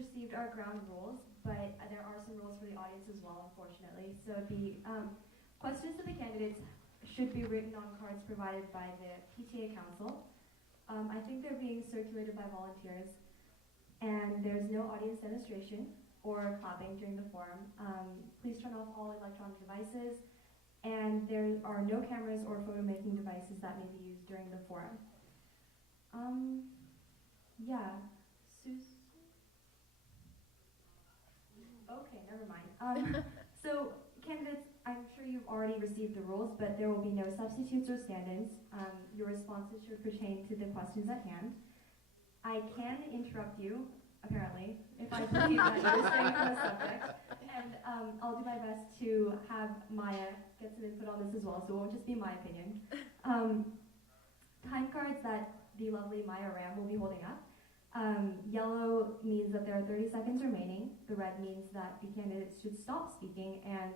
received our ground rules, but there are some rules for the audience as well, unfortunately. So the questions to the candidates should be written on cards provided by the PTA Council. I think they're being circulated by volunteers, and there's no audience demonstration or clapping during the forum. Please turn off all electronic devices, and there are no cameras or photo-making devices that may be used during the forum. Yeah, Susan? Okay, never mind. So, candidates, I'm sure you've already received the rules, but there will be no substitutes or stand-ins. Your responses should pertain to the questions at hand. I can interrupt you, apparently, if I believe that you're staying on the subject. And I'll do my best to have Maya get some input on this as well, so it won't just be my opinion. Time cards that the lovely Maya Ram will be holding up. Yellow means that there are 30 seconds remaining. The red means that the candidates should stop speaking, and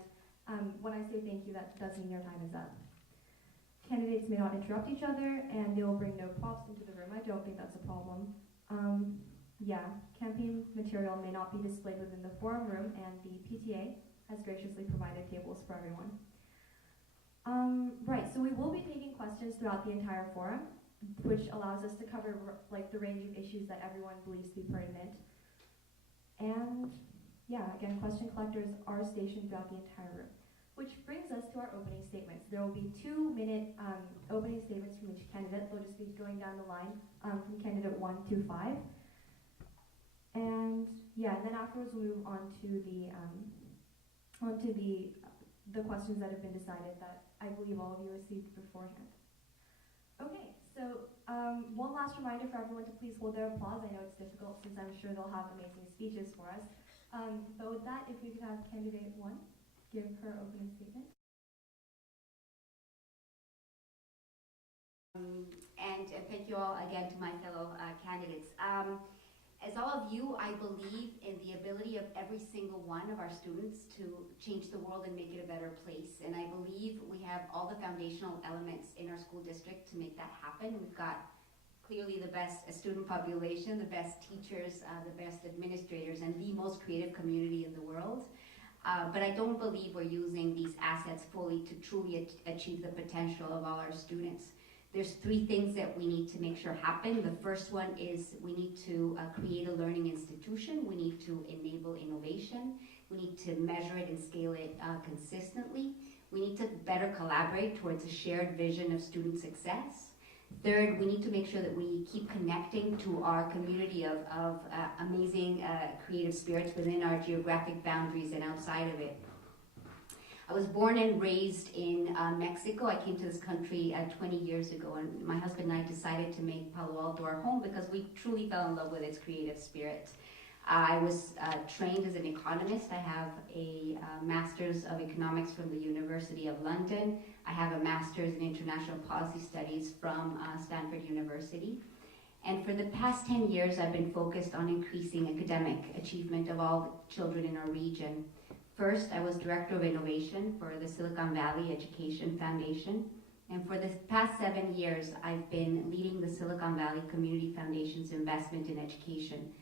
when I say thank you, that does mean your time is up. Candidates may not interrupt each other, and they will bring no props into the room. I don't think that's a problem. Yeah, campaign material may not be displayed within the forum room, and the PTA has graciously provided tables for everyone. Right, so we will be taking questions throughout the entire forum, which allows us to cover like the range of issues that everyone believes to be pertinent. And yeah, again, question collectors are stationed throughout the entire room. Which brings us to our opening statements. There will be 2-minute opening statements from each candidate. They'll just be going down the line from candidate 1 to 5. And yeah, and then afterwards we'll move on to the questions that have been decided that I believe all of you received beforehand. Okay, so one last reminder for everyone to please hold their applause. I know it's difficult since I'm sure they'll have amazing speeches for us. But with that, if we could have candidate 1 give her opening statement. And thank you all again to my fellow candidates. As all of you, I believe in the ability of every single one of our students to change the world and make it a better place. And I believe we have all the foundational elements in our school district to make that happen. We've got clearly the best student population, the best teachers, the best administrators, and the most creative community in the world. But I don't believe we're using these assets fully to truly achieve the potential of all our students. There's 3 things that we need to make sure happen. The first one is we need to create a learning institution. We need to enable innovation. We need to measure it and scale it consistently. We need to better collaborate towards a shared vision of student success. Third, we need to make sure that we keep connecting to our community of amazing creative spirits within our geographic boundaries and outside of it. I was born and raised in Mexico. I came to this country 20 years ago, and my husband and I decided to make Palo Alto our home because we truly fell in love with its creative spirit. I was trained as an economist. I have a Master's of Economics from the University of London. I have a Master's in International Policy Studies from Stanford University. And for the past 10 years, I've been focused on increasing academic achievement of all children in our region. First, I was Director of Innovation for the Silicon Valley Education Foundation. And for the past 7 years, I've been leading the Silicon Valley Community Foundation's investment in education.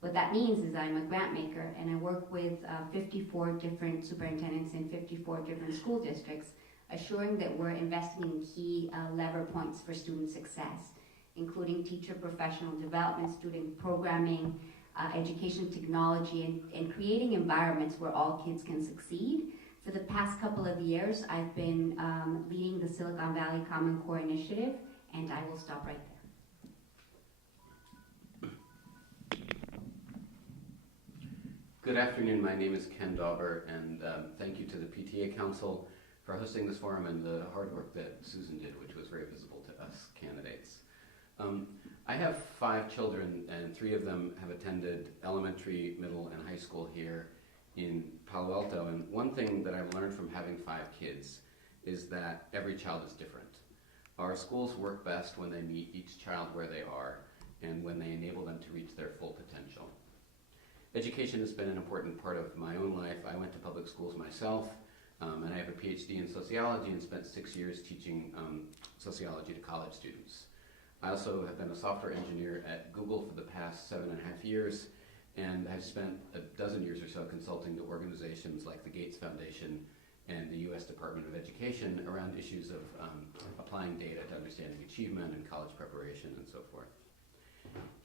What that means is I'm a grant maker, and I work with 54 different superintendents in 54 different school districts, assuring that we're investing in key lever points for student success, including teacher professional development, student programming, education technology, and creating environments where all kids can succeed. For the past couple of years, I've been leading the Silicon Valley Common Core Initiative, and I will stop right there. Good afternoon, my name is Ken Dauber, and thank you to the PTA Council for hosting this forum and the hard work that Susan did, which was very visible to us candidates. I have 5 children, and 3 of them have attended elementary, middle, and high school here in Palo Alto. And one thing that I've learned from having 5 kids is that every child is different. Our schools work best when they meet each child where they are and when they enable them to reach their full potential. Education has been an important part of my own life. I went to public schools myself, and I have a PhD in sociology and spent 6 years teaching sociology to college students. I also have been a software engineer at Google for the past 7.5 years, and I've spent a dozen years or so consulting to organizations like the Gates Foundation and the U.S. Department of Education around issues of applying data to understanding achievement and college preparation and so forth.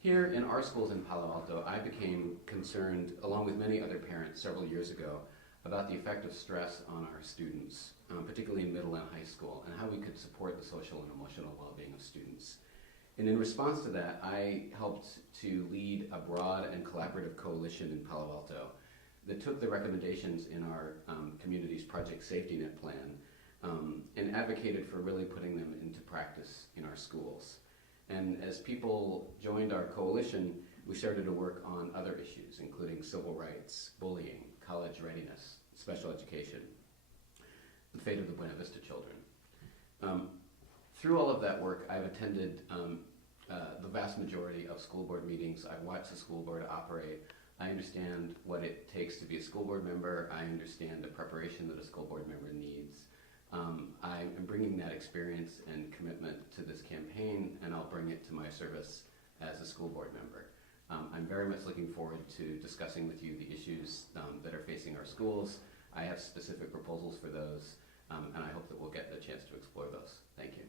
Here in our schools in Palo Alto, I became concerned, along with many other parents several years ago, about the effect of stress on our students, particularly in middle and high school, and how we could support the social and emotional well-being of students. And in response to that, I helped to lead a broad and collaborative coalition in Palo Alto that took the recommendations in our community's Project Safety Net plan and advocated for really putting them into practice in our schools. And as people joined our coalition, we started to work on other issues, including civil rights, bullying, college readiness, special education, the fate of the Buena Vista children. Through all of that work, I've attended the vast majority of school board meetings. I've watched the school board operate. I understand what it takes to be a school board member. I understand the preparation that a school board member needs. I am bringing that experience and commitment to this campaign, and I'll bring it to my service as a school board member. I'm very much looking forward to discussing with you the issues that are facing our schools. I have specific proposals for those, and I hope that we'll get the chance to explore those. Thank you.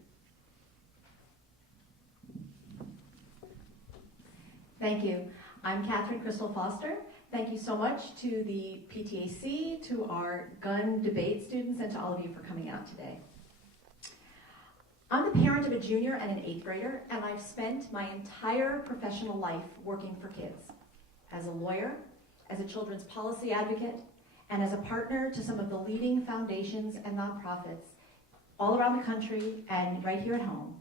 Thank you. I'm Catherine Crystal Foster. Thank you so much to the PTAC, to our gun debate students, and to all of you for coming out today. I'm the parent of a junior and an 8th grader, and I've spent my entire professional life working for kids. As a lawyer, as a children's policy advocate, and as a partner to some of the leading foundations and nonprofits all around the country and right here at home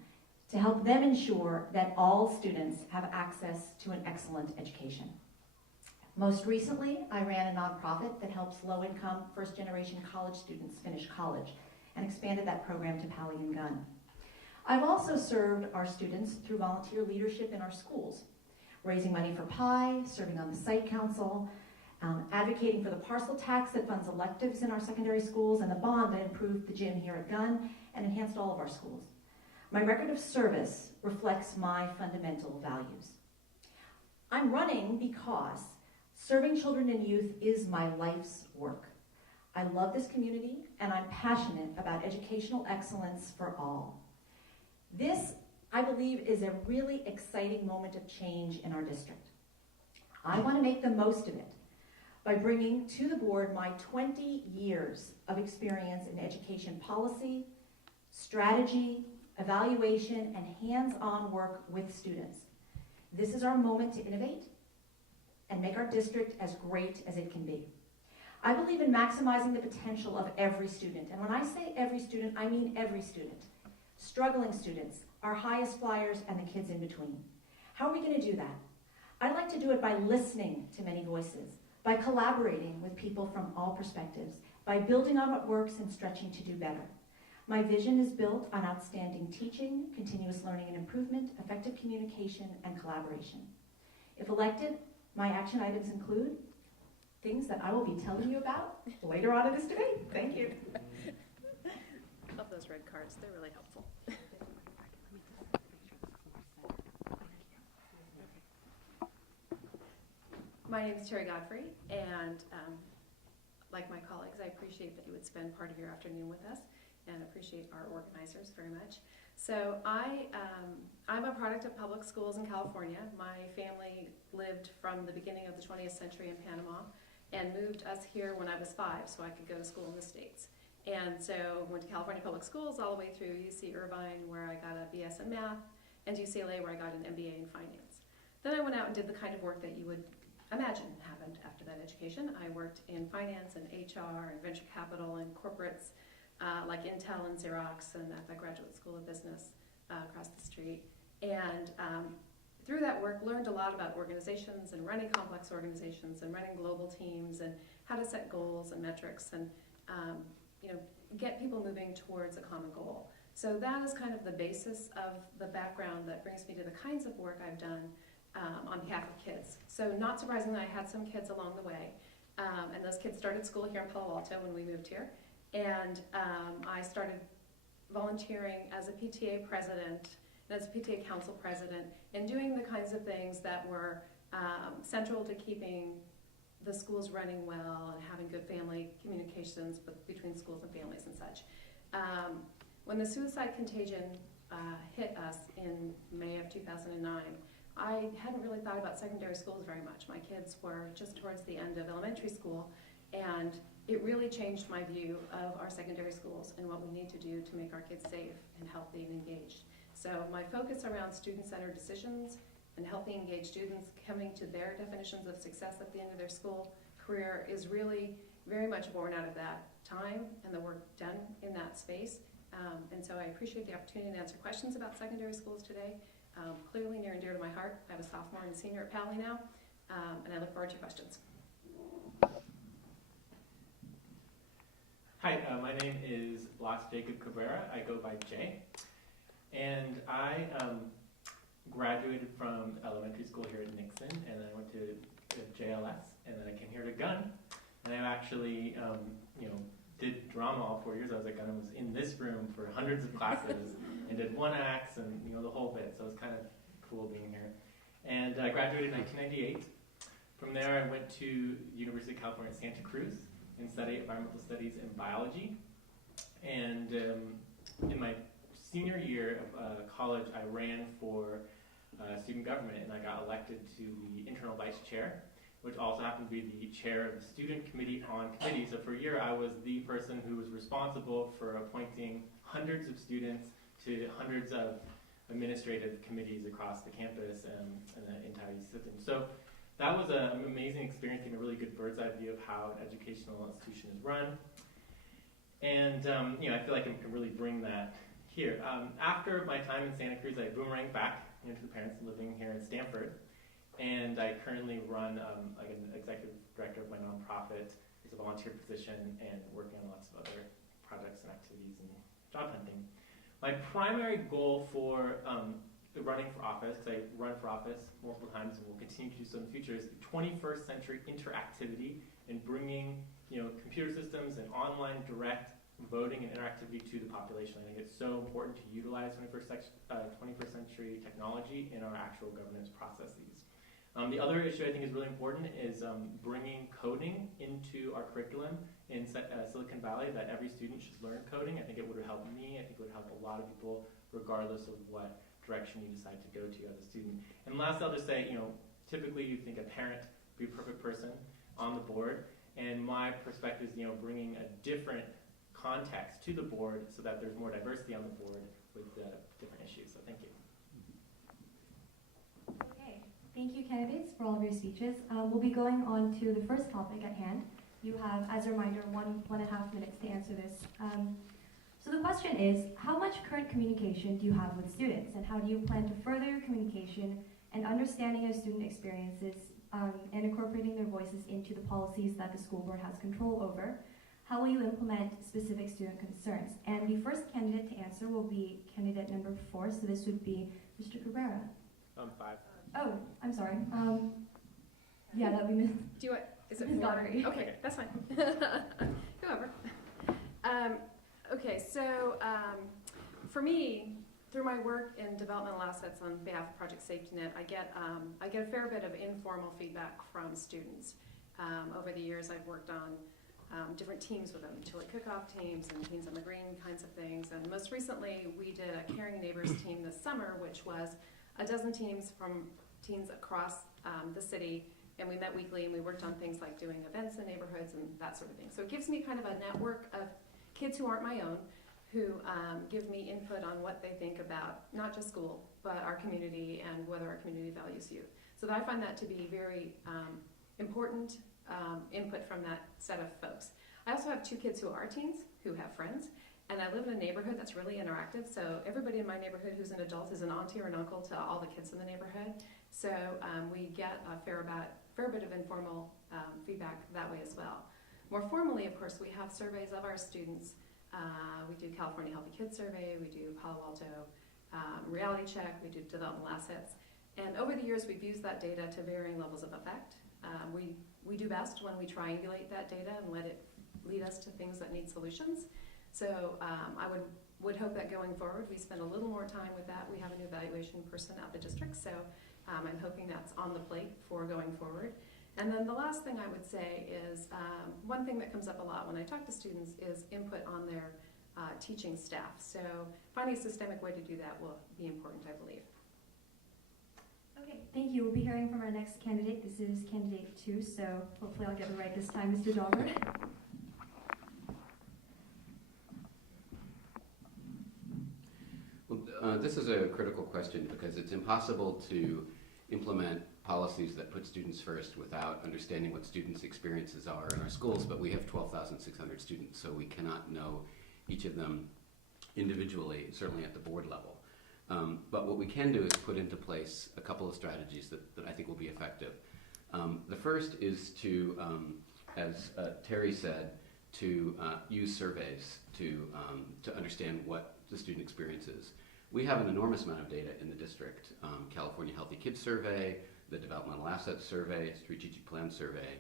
to help them ensure that all students have access to an excellent education. Most recently, I ran a nonprofit that helps low-income, first-generation college students finish college and expanded that program to Pally and Gun. I've also served our students through volunteer leadership in our schools, raising money for PI, serving on the site council, advocating for the parcel tax that funds electives in our secondary schools, and the bond that improved the gym here at Gun and enhanced all of our schools. My record of service reflects my fundamental values. I'm running because serving children and youth is my life's work. I love this community, and I'm passionate about educational excellence for all. This, I believe, is a really exciting moment of change in our district. I want to make the most of it by bringing to the board my 20 years of experience in education policy, strategy, evaluation, and hands-on work with students. This is our moment to innovate and make our district as great as it can be. I believe in maximizing the potential of every student. And when I say every student, I mean every student. Struggling students, our highest flyers, and the kids in between. How are we going to do that? I'd like to do it by listening to many voices, by collaborating with people from all perspectives, by building on what works and stretching to do better. My vision is built on outstanding teaching, continuous learning and improvement, effective communication, and collaboration. If elected, my action items include things that I will be telling you about later on in this debate. Thank you. Love those red cards. They're really helpful. My name is Terry Godfrey, and like my colleagues, I appreciate that you would spend part of your afternoon with us, and appreciate our organizers very much. So I'm a product of public schools in California. My family lived from the beginning of the 20th century in Panama and moved us here when I was 5 so I could go to school in the States. And so went to California public schools all the way through UC Irvine, where I got a BS in math, and UCLA, where I got an MBA in finance. Then I went out and did the kind of work that you would imagine happened after that education. I worked in finance and HR and venture capital and corporates, like Intel and Xerox, and at the Graduate School of Business across the street. And through that work, learned a lot about organizations and running complex organizations and running global teams and how to set goals and metrics and get people moving towards a common goal. So that is kind of the basis of the background that brings me to the kinds of work I've done on behalf of kids. So not surprisingly, I had some kids along the way, and those kids started school here in Palo Alto when we moved here. And I started volunteering as a PTA president and as a PTA council president and doing the kinds of things that were central to keeping the schools running well and having good family communications between schools and families and such. When the suicide contagion hit us in May of 2009, I hadn't really thought about secondary schools very much. My kids were just towards the end of elementary school, and it really changed my view of our secondary schools and what we need to do to make our kids safe and healthy and engaged. So my focus around student-centered decisions and helping engage students coming to their definitions of success at the end of their school career is really very much born out of that time and the work done in that space. And so I appreciate the opportunity to answer questions about secondary schools today. Clearly near and dear to my heart. I have a sophomore and a senior at Pally now, and I look forward to your questions. Hi, my name is Las Jacob Cabrera. I go by Jay. And I graduated from elementary school here at Nixon, and then I went to JLS, and then I came here to Gunn. And I actually, did drama all 4 years. I was at Gunn and was in this room for hundreds of classes and did one acts and the whole bit. So it was kind of cool being here. And I graduated in 1998. From there, I went to University of California at Santa Cruz and studied environmental studies and biology. And in my senior year of college, I ran for student government, and I got elected to the internal vice chair, which also happened to be the chair of the student committee on committee. So for a year, I was the person who was responsible for appointing hundreds of students to hundreds of administrative committees across the campus and the entire system. So that was an amazing experience, getting a really good bird's eye view of how an educational institution is run. And I feel like I can really bring that here. After my time in Santa Cruz, I boomeranged back to the parents living here in Stanford. And I currently run like an executive director of my nonprofit. It's a volunteer position and working on lots of other projects and activities and job hunting. My primary goal for running for office, because I run for office multiple times and will continue to do so in the future, is 21st century interactivity and bringing computer systems and online direct voting and interactivity to the population. I think it's so important to utilize 21st century technology in our actual governance processes. The other issue I think is really important is bringing coding into our curriculum in Silicon Valley, that every student should learn coding. I think it would help me. I think it would help a lot of people regardless of what direction you decide to go to as a student. And last, I'll just say, typically you think a parent would be a perfect person on the board. And my perspective is, bringing a different context to the board so that there's more diversity on the board with different issues. So thank you. Okay, thank you candidates for all of your speeches. We'll be going on to the first topic at hand. You have, as a reminder, one and a half minutes to answer this. So the question is, how much current communication do you have with students, and how do you plan to further your communication and understanding of student experiences and incorporating their voices into the policies that the school board has control over? How will you implement specific student concerns? And the first candidate to answer will be candidate number 4, so this would be Mr. Cabrera. 5. Oh, I'm sorry. Yeah, that would be Ms. Do you want, is it Ms. 4? Godfrey. Okay, that's fine. Whoever. Okay, so for me, through my work in developmental assets on behalf of Project SafetyNet, I get a fair bit of informal feedback from students. Over the years, I've worked on different teams with them, chili cook-off teams and Teens on the Green kinds of things. And most recently, we did a Caring Neighbors team this summer, which was a dozen teams from teens across the city. And we met weekly and we worked on things like doing events in neighborhoods and that sort of thing. So it gives me kind of a network of kids who aren't my own, who give me input on what they think about not just school, but our community and whether our community values youth. So I find that to be very important input from that set of folks. I also have 2 kids who are teens, who have friends, and I live in a neighborhood that's really interactive, so everybody in my neighborhood who's an adult is an auntie or an uncle to all the kids in the neighborhood. So we get a fair bit of informal feedback that way as well. More formally, of course, we have surveys of our students. We do California Healthy Kids Survey, we do Palo Alto Reality Check, we do Developmental Assets. And over the years, we've used that data to varying levels of effect. We do best when we triangulate that data and let it lead us to things that need solutions. So I would hope that going forward, we spend a little more time with that. We have a new evaluation person at the district, so I'm hoping that's on the plate for going forward. And then the last thing I would say is, one thing that comes up a lot when I talk to students is input on their teaching staff. So finding a systemic way to do that will be important, I believe. Okay, thank you. We'll be hearing from our next candidate. This is candidate 2, so hopefully I'll get it right this time, Mr. Dauber. Well, this is a critical question because it's impossible to implement policies that put students first without understanding what students' experiences are in our schools, but we have 12,600 students, so we cannot know each of them individually, certainly at the board level. But what we can do is put into place a couple of strategies that I think will be effective. The first is to, as Terry said, to use surveys to understand what the student experience is. We have an enormous amount of data in the district. California Healthy Kids Survey, the Developmental Assets Survey, Strategic Plan Survey,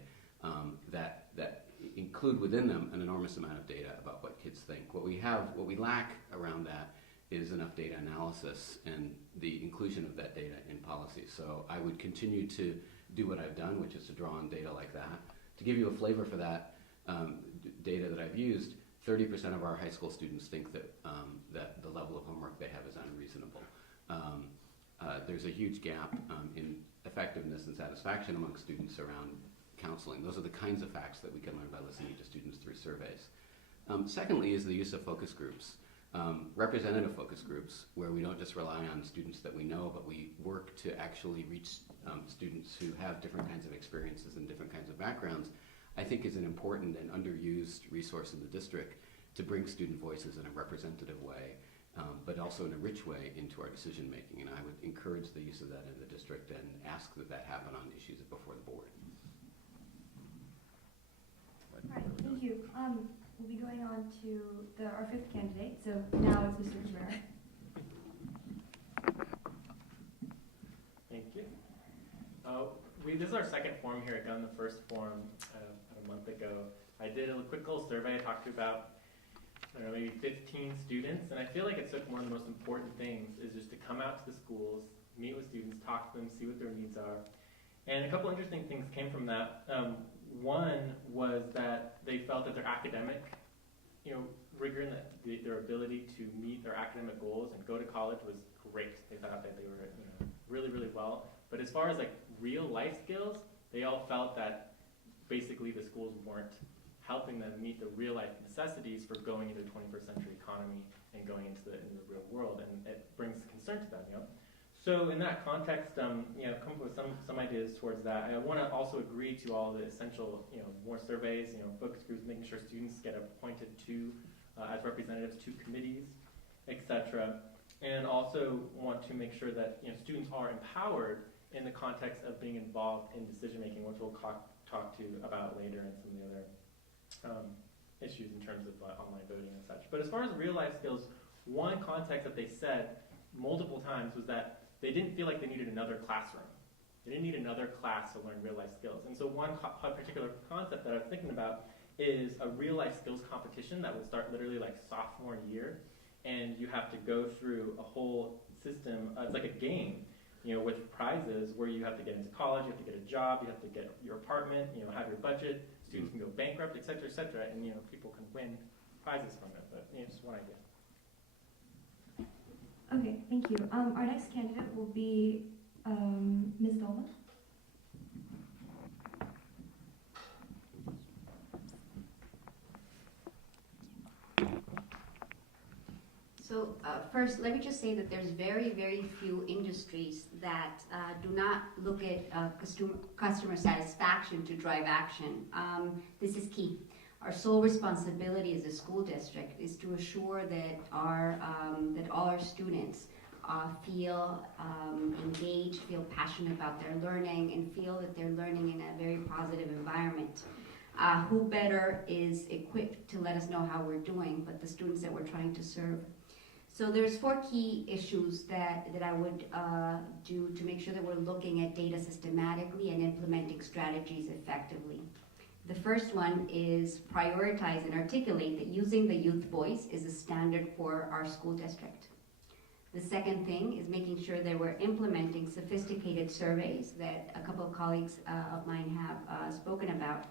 that include within them an enormous amount of data about what kids think. What we lack around that is enough data analysis and the inclusion of that data in policy. So I would continue to do what I've done, which is to draw on data like that. To give you a flavor for that data that I've used, 30% of our high school students think that that the level of homework they have is unreasonable. There's a huge gap in effectiveness and satisfaction among students around counseling. Those are the kinds of facts that we can learn by listening to students through surveys. Secondly is the use of focus groups. Representative focus groups, where we don't just rely on students that we know, but we work to actually reach students who have different kinds of experiences and different kinds of backgrounds, I think is an important and underused resource in the district to bring student voices in a representative way, but also in a rich way into our decision making. And I would encourage the use of that in the district and ask that that happen on issues before the board. All right, thank you. We'll be going on to our 5th candidate. So now it's Mr. Cabrera. Thank you. This is our second forum here at Gunn. The first forum a month ago. I did a quick little survey. I talked to about, I don't know, maybe 15 students, and I feel like it's one of the most important things is just to come out to the schools, meet with students, talk to them, see what their needs are. And a couple interesting things came from that. One was that they felt that their academic, rigor and their ability to meet their academic goals and go to college was great. They thought that they were, really, really well. But as far as like real life skills, they all felt that basically the schools weren't helping them meet the real life necessities for going into the 21st century economy and going into the real world, and it brings concern to them, So in that context, come up with some ideas towards that. I want to also agree to all the essential, more surveys, focus groups, making sure students get appointed to as representatives to committees, etc. And also want to make sure that students are empowered in the context of being involved in decision making, which we'll talk to about later and some of the other issues in terms of online voting and such. But as far as real life skills, one context that they said multiple times was that they didn't feel like they needed another classroom. They didn't need another class to learn real life skills. And so one particular concept that I was thinking about is a real life skills competition that will start literally like sophomore year. And you have to go through a whole system, it's like a game, with prizes where you have to get into college, you have to get a job, you have to get your apartment, have your budget, students can go bankrupt, et cetera, and people can win prizes from it. But just one idea. Okay, thank you. Our next candidate will be Ms. Dolman. So first, let me just say that there's very, very few industries that do not look at customer satisfaction to drive action. This is key. Our sole responsibility as a school district is to assure that that all our students feel engaged, feel passionate about their learning, and feel that they're learning in a very positive environment. Who better is equipped to let us know how we're doing but the students that we're trying to serve? So there's 4 key issues that I would do to make sure that we're looking at data systematically and implementing strategies effectively. The first one is prioritize and articulate that using the youth voice is a standard for our school district. The second thing is making sure that we're implementing sophisticated surveys that a couple of colleagues of mine have spoken about,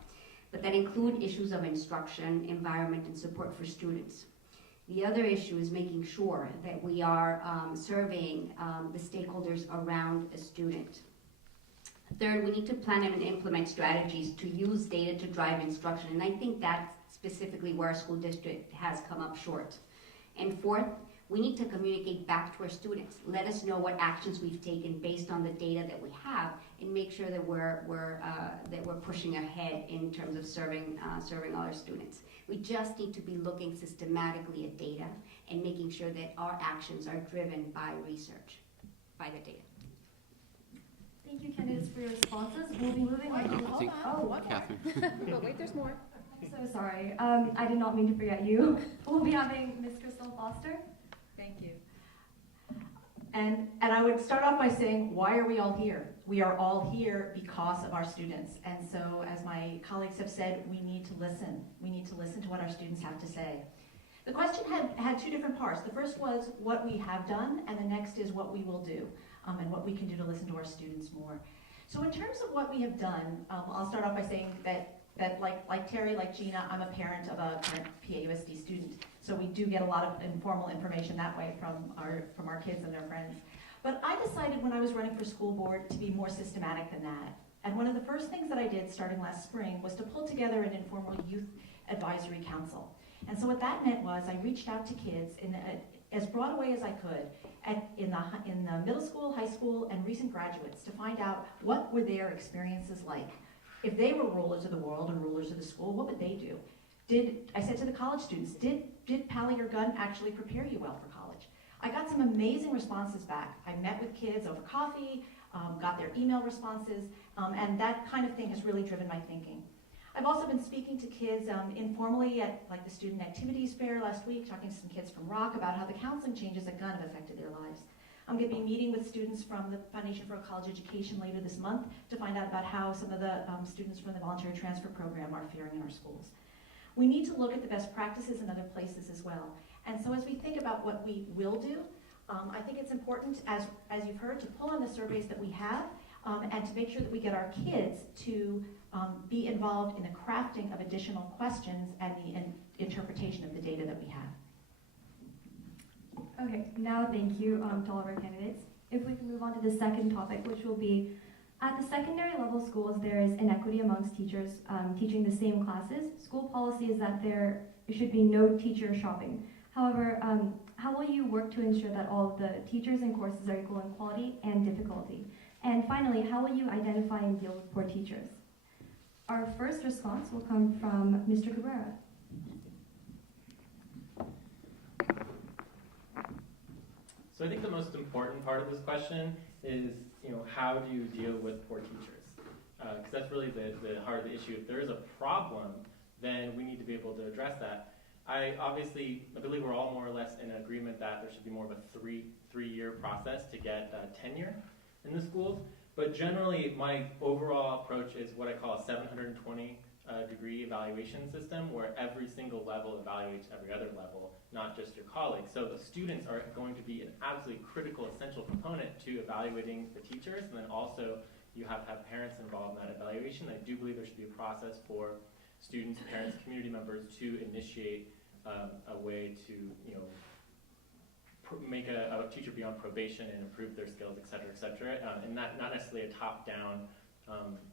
but that include issues of instruction, environment, and support for students. The other issue is making sure that we are surveying the stakeholders around a student. Third, we need to plan and implement strategies to use data to drive instruction, and I think that's specifically where our school district has come up short. And fourth, we need to communicate back to our students. Let us know what actions we've taken based on the data that we have, and make sure that we're pushing ahead in terms of serving all our students. We just need to be looking systematically at data and making sure that our actions are driven by research, by the data. Thank you, candidates, for your responses. We'll be moving on to I think Catherine. But wait, there's more. I'm so sorry. I did not mean to forget you. We'll be having Ms. Crystal Foster. Thank you. And I would start off by saying, why are we all here? We are all here because of our students. And so, as my colleagues have said, we need to listen. We need to listen to what our students have to say. The question had two different parts. The first was what we have done, and the next is what we will do, and what we can do to listen to our students more. So in terms of what we have done, I'll start off by saying that like Terry, like Gina, I'm a parent of a current PAUSD student. So we do get a lot of informal information that way from our kids and their friends. But I decided when I was running for school board to be more systematic than that. And one of the first things that I did starting last spring was to pull together an informal youth advisory council. And so what that meant was I reached out to kids in as broad a way as I could in the middle school, high school, and recent graduates to find out what were their experiences like. If they were rulers of the world and rulers of the school, what would they do? I said to the college students, did Pally or Gun actually prepare you well for college? I got some amazing responses back. I met with kids over coffee, got their email responses, and that kind of thing has really driven my thinking. I've also been speaking to kids informally at like the Student Activities Fair last week, talking to some kids from Rock about how the counseling changes at Gun have affected their lives. I'm going to be meeting with students from the Foundation for a College Education later this month to find out about how some of the students from the voluntary transfer program are faring in our schools. We need to look at the best practices in other places as well. And so as we think about what we will do, I think it's important, as you've heard, to pull on the surveys that we have and to make sure that we get our kids to be involved in the crafting of additional questions and the interpretation of the data that we have. Okay, now thank you to all of our candidates. If we can move on to the second topic, which will be, at the secondary level schools, there is inequity amongst teachers teaching the same classes. School policy is that there should be no teacher shopping. However, how will you work to ensure that all of the teachers and courses are equal in quality and difficulty? And finally, how will you identify and deal with poor teachers? Our first response will come from Mr. Cabrera. So I think the most important part of this question is, how do you deal with poor teachers? Because that's really the heart of the issue. If there is a problem, then we need to be able to address that. I believe we're all more or less in agreement that there should be more of a three-year process to get tenure in the schools. But generally, my overall approach is what I call a 720 degree evaluation system, where every single level evaluates every other level, not just your colleagues. So the students are going to be an absolutely critical, essential component to evaluating the teachers, and then also you have to have parents involved in that evaluation. I do believe there should be a process for students, parents, community members to initiate a way to, make a teacher be on probation and improve their skills, et cetera, and not necessarily a top-down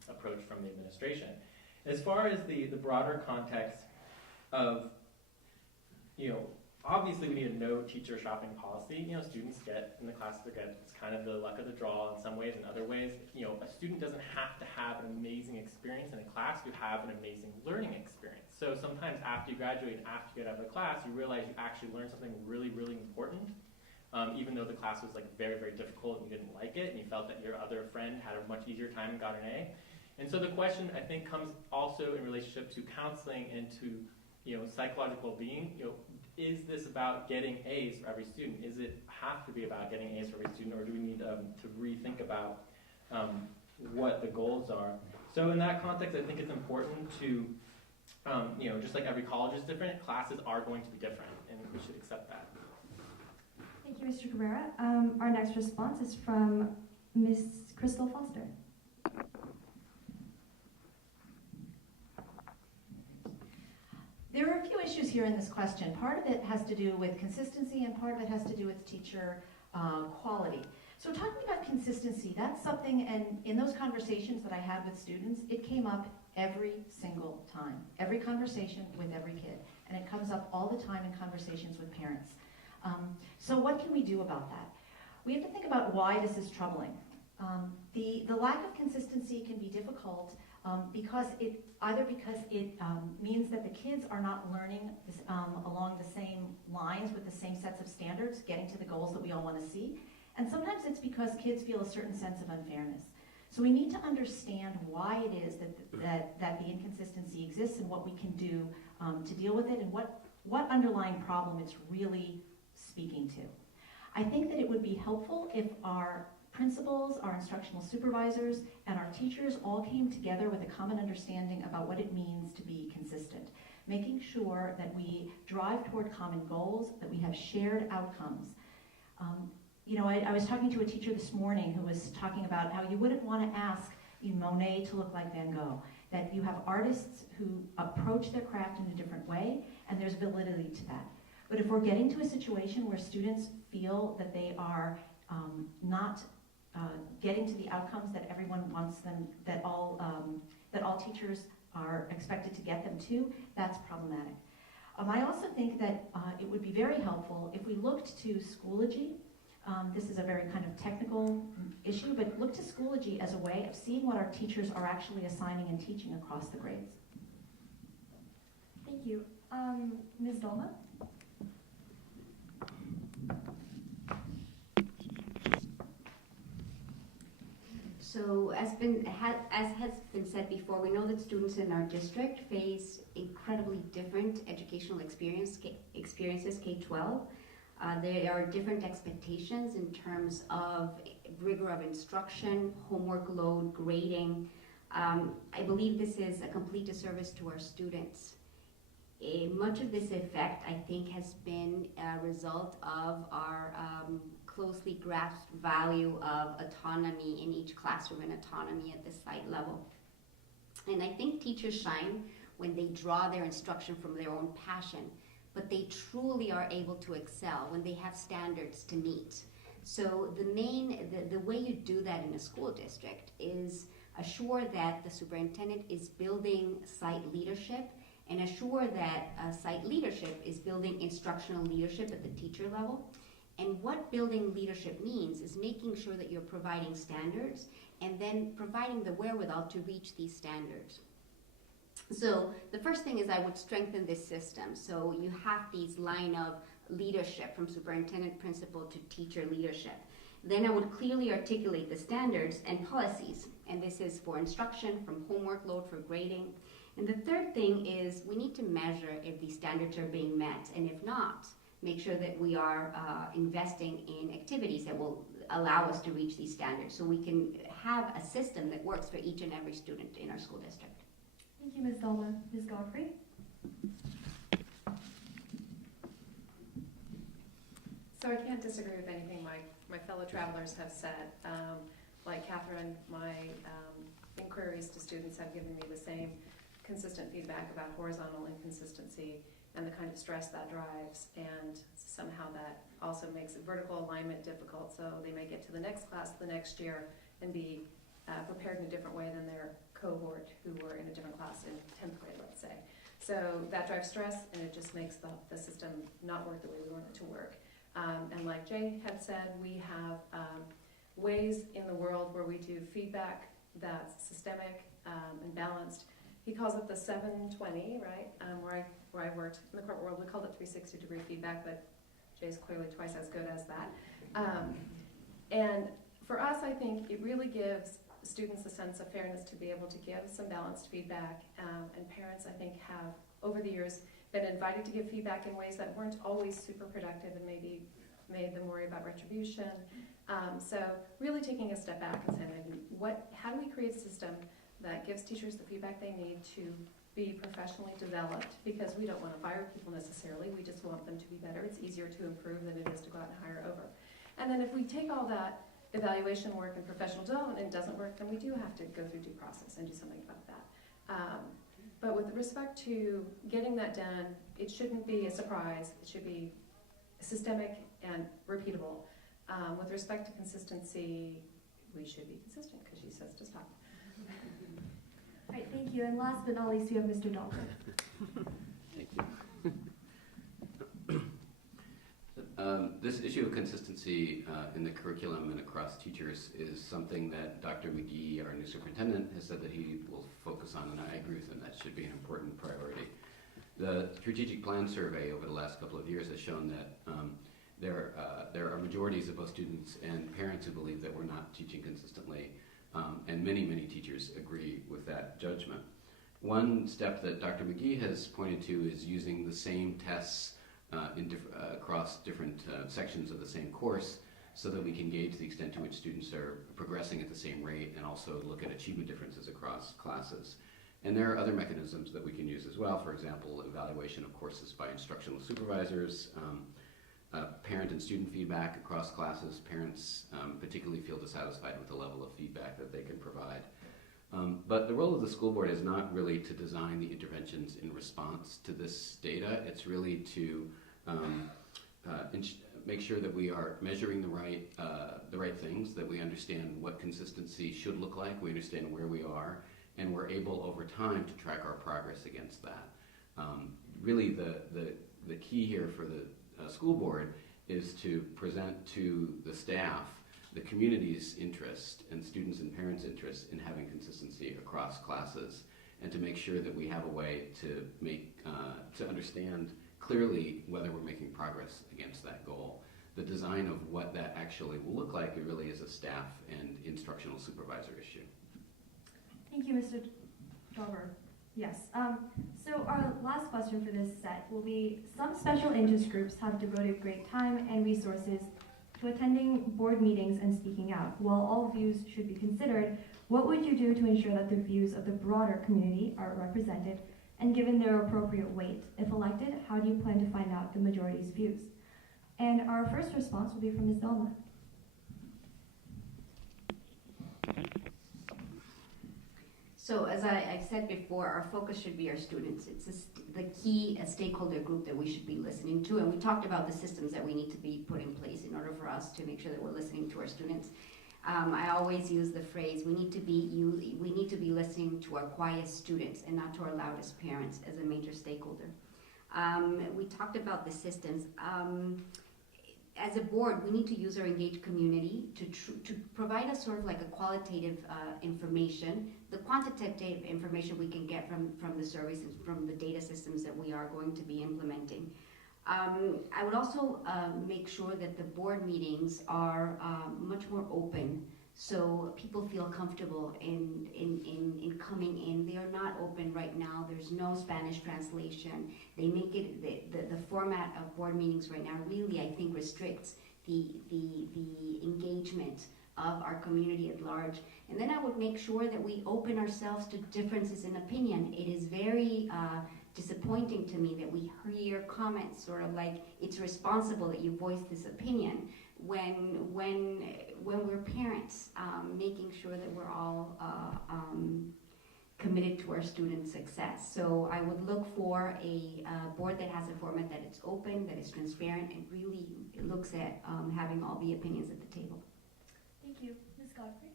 approach from the administration. As far as the broader context of, obviously we need a no teacher shopping policy. Students get in the classes they get, it's kind of the luck of the draw in some ways. In other ways, a student doesn't have to have an amazing experience in a class to have an amazing learning experience. So sometimes after you graduate and after you get out of the class, you realize you actually learned something really, really important. Even though the class was very, very difficult and you didn't like it, and you felt that your other friend had a much easier time and got an A. And so the question, I think, comes also in relationship to counseling and to psychological well-being. Is this about getting A's for every student? Is it have to be about getting A's for every student, or do we need to rethink about what the goals are? So in that context, I think it's important to, just like every college is different, classes are going to be different, and we should accept that. Thank you, Mr. Cabrera. Our next response is from Ms. Crystal Foster. There are a few issues here in this question. Part of it has to do with consistency and part of it has to do with teacher quality. So talking about consistency, that's something, and in those conversations that I had with students, it came up every single time. Every conversation with every kid. And it comes up all the time in conversations with parents. So what can we do about that? We have to think about why this is troubling. The lack of consistency can be difficult because it means that the kids are not learning this, along the same lines with the same sets of standards, getting to the goals that we all want to see. And sometimes it's because kids feel a certain sense of unfairness. So we need to understand why it is that the inconsistency exists and what we can do to deal with it and what underlying problem it's really speaking to. I think that it would be helpful if our principals, our instructional supervisors, and our teachers all came together with a common understanding about what it means to be consistent, making sure that we drive toward common goals, that we have shared outcomes. I was talking to a teacher this morning who was talking about how you wouldn't want to ask Monet to look like Van Gogh, that you have artists who approach their craft in a different way, and there's validity to that. But if we're getting to a situation where students feel that they are not getting to the outcomes that everyone wants them, that all teachers are expected to get them to, that's problematic. I also think that it would be very helpful if we looked to Schoology. This is a very kind of technical issue, but look to Schoology as a way of seeing what our teachers are actually assigning and teaching across the grades. Thank you. Ms. Dolma? So as has been said before, we know that students in our district face incredibly different educational experiences, K-12. There are different expectations in terms of rigor of instruction, homework load, grading. I believe this is a complete disservice to our students. Much of this effect, I think, has been a result of our closely grasped value of autonomy in each classroom and autonomy at the site level. And I think teachers shine when they draw their instruction from their own passion, but they truly are able to excel when they have standards to meet. So the way you do that in a school district is assure that the superintendent is building site leadership and assure that site leadership is building instructional leadership at the teacher level. And what building leadership means is making sure that you're providing standards and then providing the wherewithal to reach these standards. So the first thing is I would strengthen this system. So you have these line of leadership from superintendent, principal to teacher leadership. Then I would clearly articulate the standards and policies. And this is for instruction, from homework load, for grading. And the third thing is we need to measure if these standards are being met. And if not, make sure that we are investing in activities that will allow us to reach these standards so we can have a system that works for each and every student in our school district. Thank you, Ms. Dolma. Ms. Godfrey? So I can't disagree with anything my fellow travelers have said. Like Catherine, my inquiries to students have given me the same consistent feedback about horizontal inconsistency and the kind of stress that drives, and somehow that also makes vertical alignment difficult, so they may get to the next class the next year and be prepared in a different way than their cohort who were in a different class in 10th grade, let's say. So that drives stress, and it just makes the system not work the way we want it to work. And like Jay had said, we have ways in the world where we do feedback that's systemic and balanced. He calls it the 720, right? Where I worked in the corporate world, we called it 360-degree feedback, but Jay's clearly twice as good as that. And for us, I think it really gives students a sense of fairness to be able to give some balanced feedback. And parents, I think, have, over the years, been invited to give feedback in ways that weren't always super productive and maybe made them worry about retribution. So really taking a step back and saying, how do we create a system that gives teachers the feedback they need to be professionally developed, because we don't want to fire people necessarily, we just want them to be better. It's easier to improve than it is to go out and hire over. And then if we take all that evaluation work and professional development and it doesn't work, then we do have to go through due process and do something about that. But with respect to getting that done, it shouldn't be a surprise. It should be systemic and repeatable. With respect to consistency, we should be consistent because she says to stop. All right, thank you. And last but not least, we have Mr. Dalton. Thank you. This issue of consistency in the curriculum and across teachers is something that Dr. McGee, our new superintendent, has said that he will focus on, and I agree with him. That should be an important priority. The strategic plan survey over the last couple of years has shown that there are majorities of both students and parents who believe that we're not teaching consistently, and many teachers agree with that judgment. One step that Dr. McGee has pointed to is using the same tests across different sections of the same course so that we can gauge the extent to which students are progressing at the same rate and also look at achievement differences across classes. And there are other mechanisms that we can use as well. For example, evaluation of courses by instructional supervisors, parent and student feedback across classes. Parents particularly feel dissatisfied with the level of feedback that they can provide. But the role of the school board is not really to design the interventions in response to this data. It's really to make sure that we are measuring the right things, that we understand what consistency should look like, we understand where we are, and we're able over time to track our progress against that. Really the key here for the school board is to present to the staff the community's interest and students and parents' interest in having consistency across classes, and to make sure that we have a way to to understand clearly whether we're making progress against that goal. The design of what that actually will look like, it really is a staff and instructional supervisor issue. Thank you, Mr. Dauber. Yes. So our last question for this set will be, some special interest groups have devoted great time and resources to attending board meetings and speaking out. While all views should be considered, what would you do to ensure that the views of the broader community are represented and given their appropriate weight? If elected, how do you plan to find out the majority's views? And our first response will be from Ms. Delma. So as I've said before, our focus should be our students. It's the key stakeholder group that we should be listening to, and we talked about the systems that we need to be put in place in order for us to make sure that we're listening to our students. I always use the phrase, we need to be listening to our quietest students and not to our loudest parents as a major stakeholder. We talked about the systems. As a board, we need to use our engaged community to provide us sort of like a qualitative information. The quantitative information we can get from the surveys and from the data systems that we are going to be implementing. I would also make sure that the board meetings are much more open, so people feel comfortable in coming in. They are not open right now. There's no Spanish translation. They make it, the format of board meetings right now really, I think, restricts the engagement of our community at large. And then I would make sure that we open ourselves to differences in opinion. It is very disappointing to me that we hear comments sort of like, it's responsible that you voice this opinion, when we're parents, making sure that we're all committed to our students' success. So I would look for a board that has a format that is open, that is transparent, and really looks at having all the opinions at the table. Thank you. Ms. Godfrey?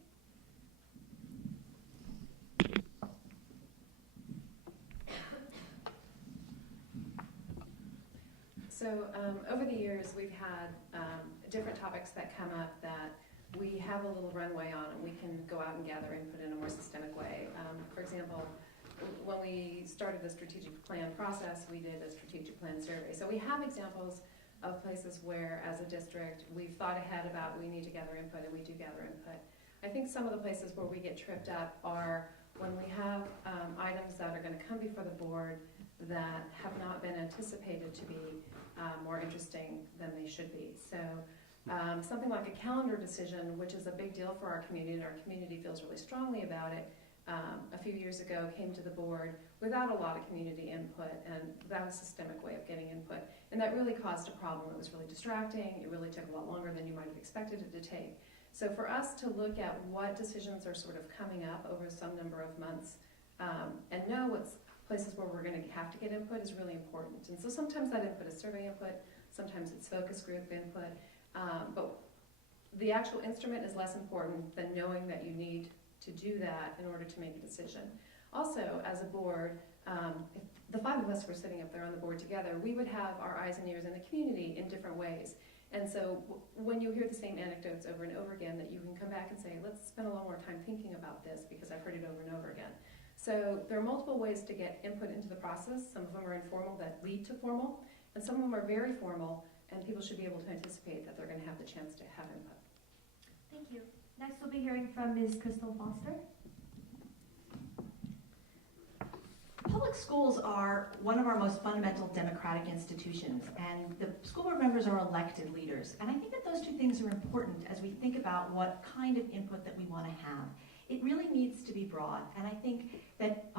So over the years, we've had different topics that come up that we have a little runway on, and we can go out and gather input in a more systemic way. For example, when we started the strategic plan process, we did a strategic plan survey. So we have examples of places where, as a district, we've thought ahead about we need to gather input, and we do gather input. I think some of the places where we get tripped up are when we have items that are going to come before the board that have not been anticipated to be more interesting than they should be. So something like a calendar decision, which is a big deal for our community, and our community feels really strongly about it, a few years ago came to the board without a lot of community input, and that was a systemic way of getting input. And that really caused a problem. It was really distracting. It really took a lot longer than you might have expected it to take. So for us to look at what decisions are sort of coming up over some number of months and know what's places where we're going to have to get input is really important. And so sometimes that input is survey input, sometimes it's focus group input, but the actual instrument is less important than knowing that you need to do that in order to make a decision. Also, as a board, if the five of us were sitting up there on the board together, we would have our eyes and ears in the community in different ways. And so when you hear the same anecdotes over and over again, that you can come back and say, let's spend a lot more time thinking about this because I've heard it over and over again. So there are multiple ways to get input into the process. Some of them are informal that lead to formal, and some of them are very formal, and people should be able to anticipate that they're going to have the chance to have input. Thank you. Next we'll be hearing from Ms. Crystal Foster. Public schools are one of our most fundamental democratic institutions, and the school board members are elected leaders. And I think that those two things are important as we think about what kind of input that we want to have. It really needs to be broad, and I think that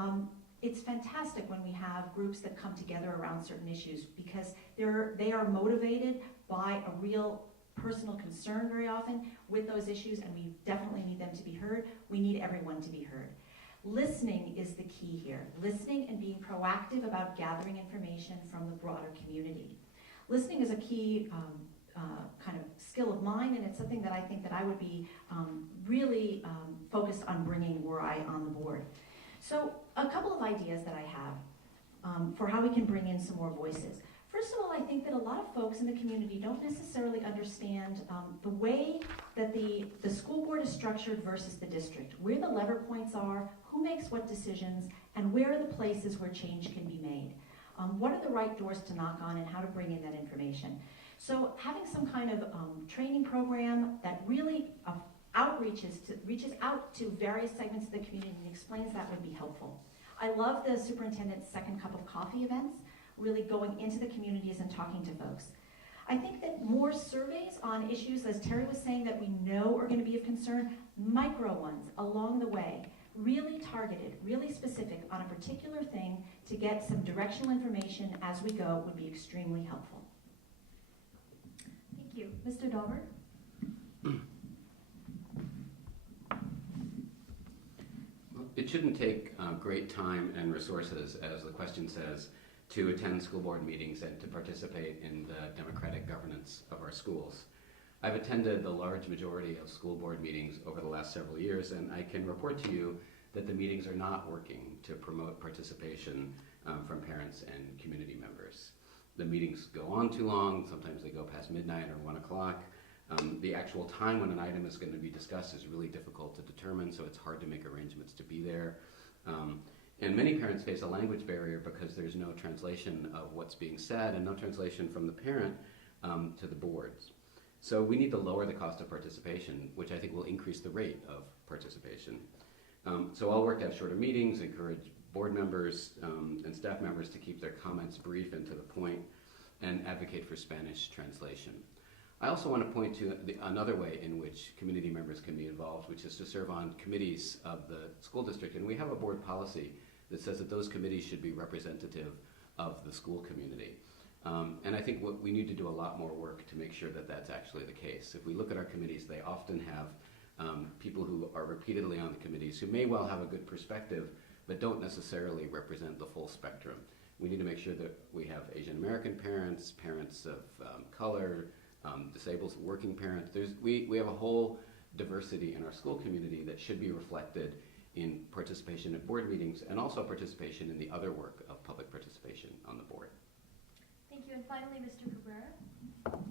it's fantastic when we have groups that come together around certain issues because they are motivated by a real personal concern very often with those issues, and we definitely need them to be heard. We need everyone to be heard. Listening is the key here. Listening and being proactive about gathering information from the broader community. Listening is a key kind of skill of mine, and it's something that I think that I would be really focused on bringing were I on the board. So a couple of ideas that I have for how we can bring in some more voices. First of all, I think that a lot of folks in the community don't necessarily understand the way that the school board is structured versus the district, where the lever points are, who makes what decisions, and where are the places where change can be made. What are the right doors to knock on and how to bring in that information. So having some kind of training program that really reaches out to various segments of the community and explains that would be helpful. I love the superintendent's second cup of coffee events, really going into the communities and talking to folks. I think that more surveys on issues, as Terry was saying, that we know are going to be of concern, micro ones along the way, really targeted, really specific on a particular thing to get some directional information as we go would be extremely helpful. Thank you. Mr. Dauber? It shouldn't take great time and resources, as the question says, to attend school board meetings and to participate in the democratic governance of our schools. I've attended the large majority of school board meetings over the last several years, and I can report to you that the meetings are not working to promote participation from parents and community members. The meetings go on too long, sometimes they go past midnight or 1 o'clock. The actual time when an item is going to be discussed is really difficult to determine, so it's hard to make arrangements to be there. And many parents face a language barrier because there's no translation of what's being said and no translation from the parent to the boards. So we need to lower the cost of participation, which I think will increase the rate of participation. So I'll work to have shorter meetings, encourage board members and staff members to keep their comments brief and to the point, and advocate for Spanish translation. I also want to point to another way in which community members can be involved, which is to serve on committees of the school district. And we have a board policy that says that those committees should be representative of the school community. And I think we need to do a lot more work to make sure that that's actually the case. If we look at our committees, they often have people who are repeatedly on the committees who may well have a good perspective, but don't necessarily represent the full spectrum. We need to make sure that we have Asian American parents, parents of color, disabled working parents. We have a whole diversity in our school community that should be reflected in participation at board meetings and also participation in the other work of public participation on the board. Thank you. And finally, Mr. Cabrera.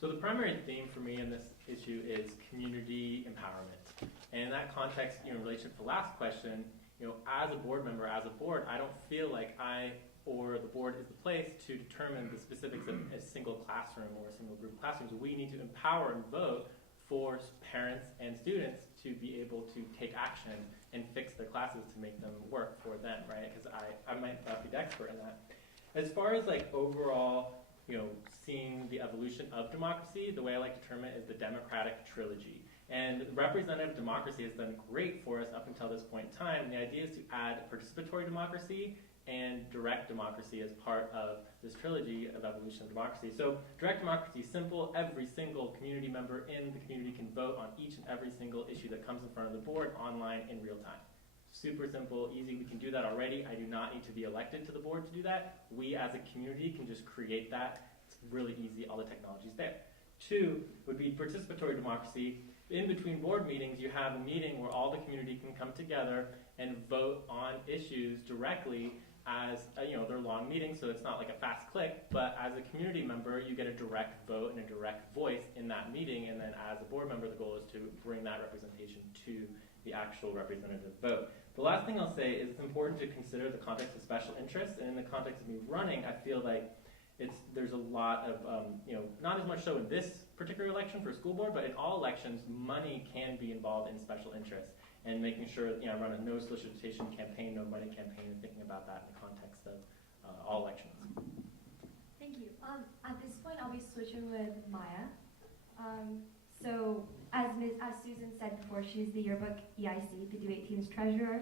So the primary theme for me in this issue is community empowerment. And in that context, in relation to the last question, as a board member, as a board, I don't feel like I or the board is the place to determine the specifics of a single classroom or a single group of classrooms. We need to empower and vote for parents and students to be able to take action and fix their classes to make them work for them, right? Because I might not be the expert in that. As far as overall, seeing the evolution of democracy, the way I like to term it is the democratic trilogy. And representative democracy has done great for us up until this point in time. The idea is to add participatory democracy and direct democracy as part of this trilogy of evolution of democracy. So direct democracy is simple. Every single community member in the community can vote on each and every single issue that comes in front of the board online in real time. Super simple, easy. We can do that already. I do not need to be elected to the board to do that. We as a community can just create that. It's really easy. All the technology is there. 2 would be participatory democracy. In between board meetings, you have a meeting where all the community can come together and vote on issues directly as, they're long meetings, so it's not like a fast click, but as a community member, you get a direct vote and a direct voice in that meeting, and then as a board member, the goal is to bring that representation to the actual representative vote. The last thing I'll say is it's important to consider the context of special interests, and in the context of me running, I feel like there's a lot of, not as much so in this particular election for school board, but in all elections, money can be involved in special interests. And making sure, I run a no solicitation campaign, no money campaign, and thinking about that in the context of all elections. Thank you. At this point, I'll be switching with Maya. So, as Susan said before, she's the yearbook EIC, the debate team's treasurer,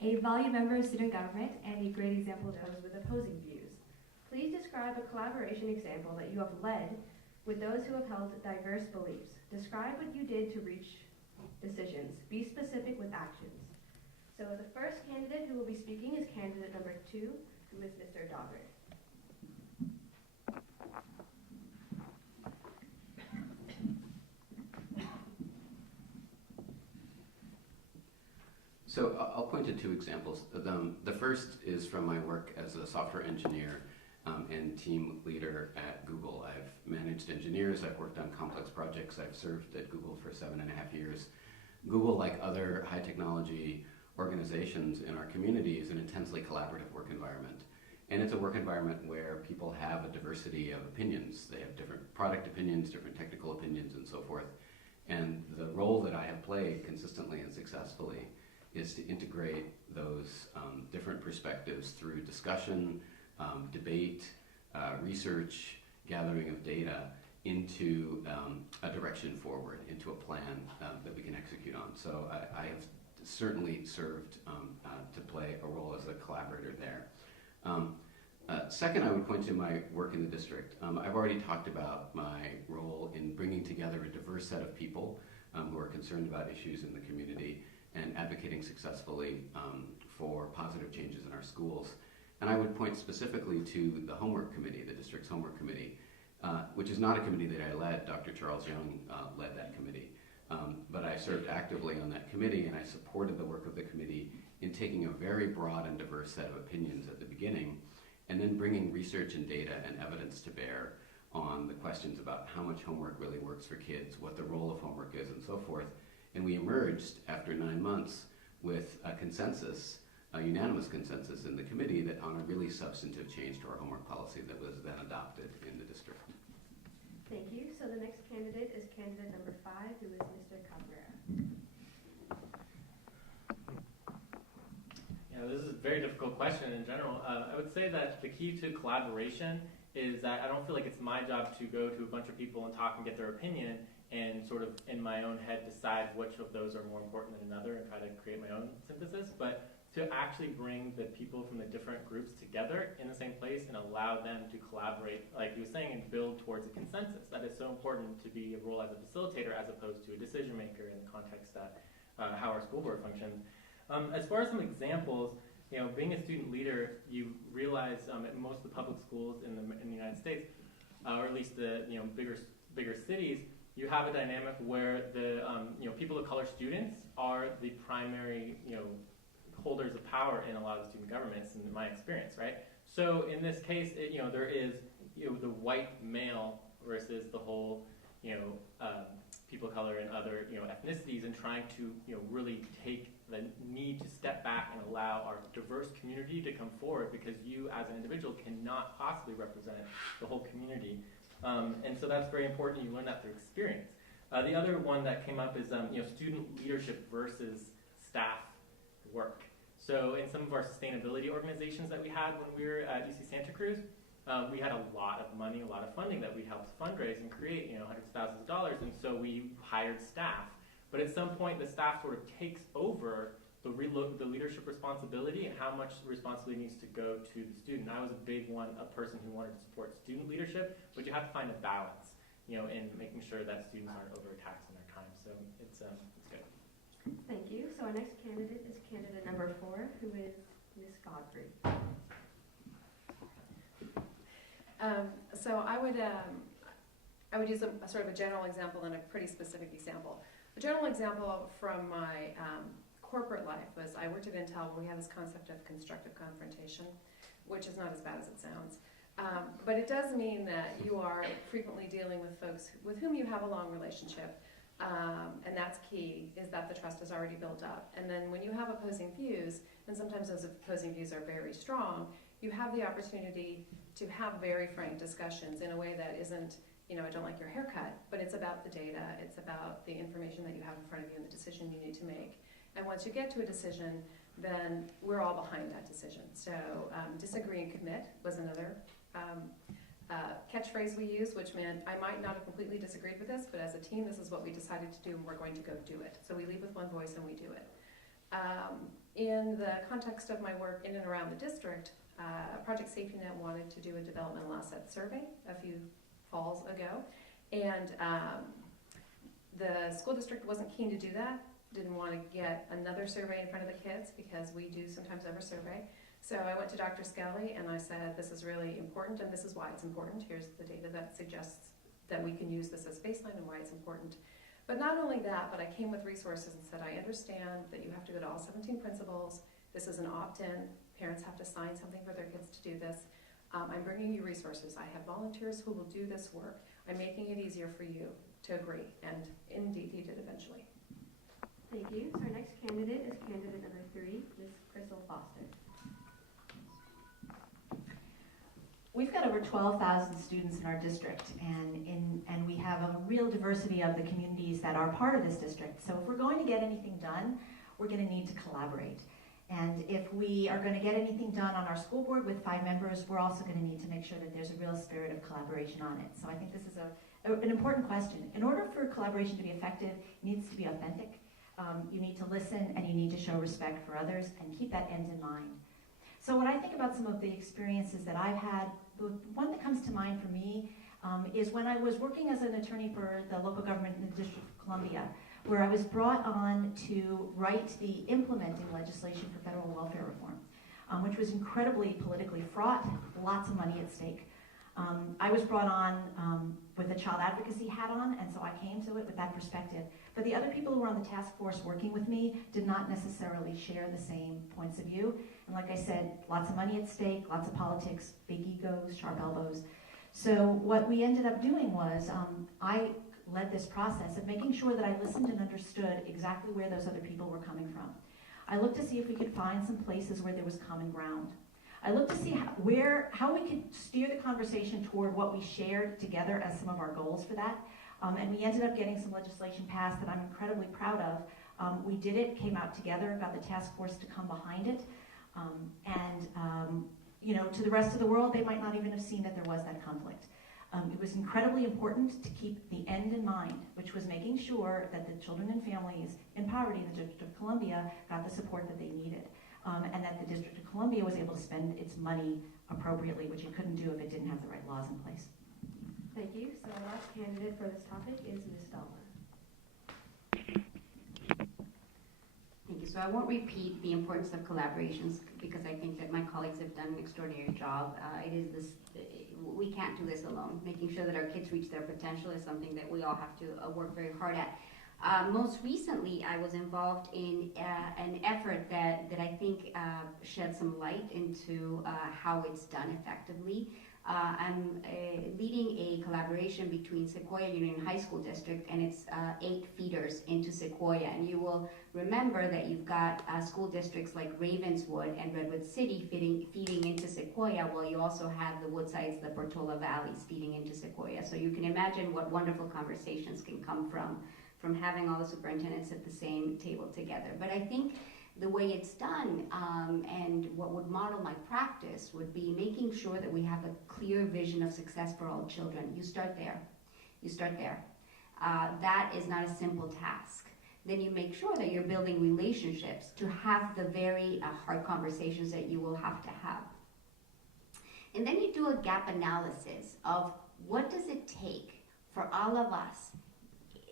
a valued member of student government, and a great example of those with opposing views. Please describe a collaboration example that you have led with those who have held diverse beliefs. Describe what you did to reach decisions. Be specific with actions. So the first candidate who will be speaking is candidate number 2, who is Mr. Daubert. So I'll point to 2 examples. The first is from my work as a software engineer and team leader at Google. I've managed engineers, I've worked on complex projects, I've served at Google for 7.5 years. Google, like other high technology organizations in our community, is an intensely collaborative work environment. And it's a work environment where people have a diversity of opinions. They have different product opinions, different technical opinions, and so forth. And the role that I have played consistently and successfully is to integrate those different perspectives through discussion, debate, research, gathering of data, into a direction forward, into a plan that we can execute on. So I have certainly served to play a role as a collaborator there. Second, I would point to my work in the district. I've already talked about my role in bringing together a diverse set of people who are concerned about issues in the community and advocating successfully for positive changes in our schools. And I would point specifically to the homework committee, the district's homework committee, which is not a committee that I led. Dr. Charles Young led that committee. But I served actively on that committee, and I supported the work of the committee in taking a very broad and diverse set of opinions at the beginning, and then bringing research and data and evidence to bear on the questions about how much homework really works for kids, what the role of homework is, and so forth. And we emerged after 9 months with a consensus, a unanimous consensus in the committee that on a really substantive change to our homework policy that was then adopted in the district. Thank you. So the next candidate is candidate number 5, who is Mr. Cabrera. Yeah, this is a very difficult question in general. I would say that the key to collaboration is that I don't feel like it's my job to go to a bunch of people and talk and get their opinion and sort of in my own head decide which of those are more important than another and try to create my own synthesis, but to actually bring the people from the different groups together in the same place and allow them to collaborate, like you were saying, and build towards a consensus. That is so important to be a role as a facilitator as opposed to a decision maker in the context that how our school board functions. As far as some examples, being a student leader, you realize at most of the public schools in the United States, or at least the bigger cities, you have a dynamic where the people of color students are the primary holders of power in a lot of student governments, in my experience, right? So in this case, there is the white male versus the whole people of color and other ethnicities, and trying to really take the need to step back and allow our diverse community to come forward, because you as an individual cannot possibly represent the whole community. And so that's very important. You learn that through experience. The other one that came up is student leadership versus staff work. So in some of our sustainability organizations that we had when we were at UC Santa Cruz, we had a lot of money, a lot of funding that we helped fundraise and create, hundreds of thousands of dollars. And so we hired staff But at some point, the staff sort of takes over the leadership responsibility and how much responsibility needs to go to the student. I was a person who wanted to support student leadership, but you have to find a balance, in making sure that students aren't overtaxed in their time. So it's good. Thank you. So our next candidate is candidate number 4, who is Ms. Godfrey. So I would use a sort of a general example and a pretty specific example. A general example from my corporate life was I worked at Intel, where we have this concept of constructive confrontation, which is not as bad as it sounds. But it does mean that you are frequently dealing with folks with whom you have a long relationship. And that's key, is that the trust is already built up. And then when you have opposing views, and sometimes those opposing views are very strong, you have the opportunity to have very frank discussions in a way that isn't, I don't like your haircut, but it's about the data, it's about the information that you have in front of you and the decision you need to make. And once you get to a decision, then we're all behind that decision. So disagree and commit was another catchphrase we used, which meant I might not have completely disagreed with this, but as a team, this is what we decided to do, and we're going to go do it. So we lead with one voice and we do it. In the context of my work in and around the district, Project Safety Net wanted to do a developmental asset survey a few falls ago, and the school district wasn't keen to do that, didn't want to get another survey in front of the kids, because we do sometimes have a survey. So I went to Dr. Skelly and I said, this is really important and this is why it's important. Here's the data that suggests that we can use this as baseline and why it's important. But not only that, but I came with resources and said, I understand that you have to go to all 17 principals. This is an opt-in. Parents have to sign something for their kids to do this. I'm bringing you resources. I have volunteers who will do this work. I'm making it easier for you to agree. And indeed, he did eventually. Thank you. So our next candidate is candidate number 3, Ms. Crystal Foster. We've got over 12,000 students in our district, and we have a real diversity of the communities that are part of this district. So if we're going to get anything done, we're going to need to collaborate. And if we are going to get anything done on our school board with 5 members, we're also going to need to make sure that there's a real spirit of collaboration on it. So I think this is an important question. In order for collaboration to be effective, it needs to be authentic. You need to listen, and you need to show respect for others, and keep that end in mind. So when I think about some of the experiences that I've had, the one that comes to mind for me is when I was working as an attorney for the local government in the District of Columbia, where I was brought on to write the implementing legislation for federal welfare reform, which was incredibly politically fraught, lots of money at stake. I was brought on with a child advocacy hat on, and so I came to it with that perspective. But the other people who were on the task force working with me did not necessarily share the same points of view. And like I said, lots of money at stake, lots of politics, big egos, sharp elbows. So what we ended up doing was I led this process of making sure that I listened and understood exactly where those other people were coming from. I looked to see if we could find some places where there was common ground. I looked to see how we could steer the conversation toward what we shared together as some of our goals for that. And we ended up getting some legislation passed that I'm incredibly proud of. We did it, came out together, got the task force to come behind it. To the rest of the world, they might not even have seen that there was that conflict. It was incredibly important to keep the end in mind, which was making sure that the children and families in poverty in the District of Columbia got the support that they needed. And that the District of Columbia was able to spend its money appropriately, which it couldn't do if it didn't have the right laws in place. Thank you. So our last candidate for this topic is Ms. Dalma. Thank you. So I won't repeat the importance of collaborations, because I think that my colleagues have done an extraordinary job. We can't do this alone. Making sure that our kids reach their potential is something that we all have to work very hard at. Most recently, I was involved in an effort that I think shed some light into how it's done effectively. I'm leading a collaboration between Sequoia Union High School District and its 8 feeders into Sequoia. And you will remember that you've got school districts like Ravenswood and Redwood City feeding into Sequoia, while you also have the Woodsides, the Portola Valleys feeding into Sequoia. So you can imagine what wonderful conversations can come from having all the superintendents at the same table together. But I think the way it's done and what would model my practice would be making sure that we have a clear vision of success for all children. You start there. That is not a simple task. then you make sure that you're building relationships to have the very hard conversations that you will have to have. And then you do a gap analysis of what does it take for all of us,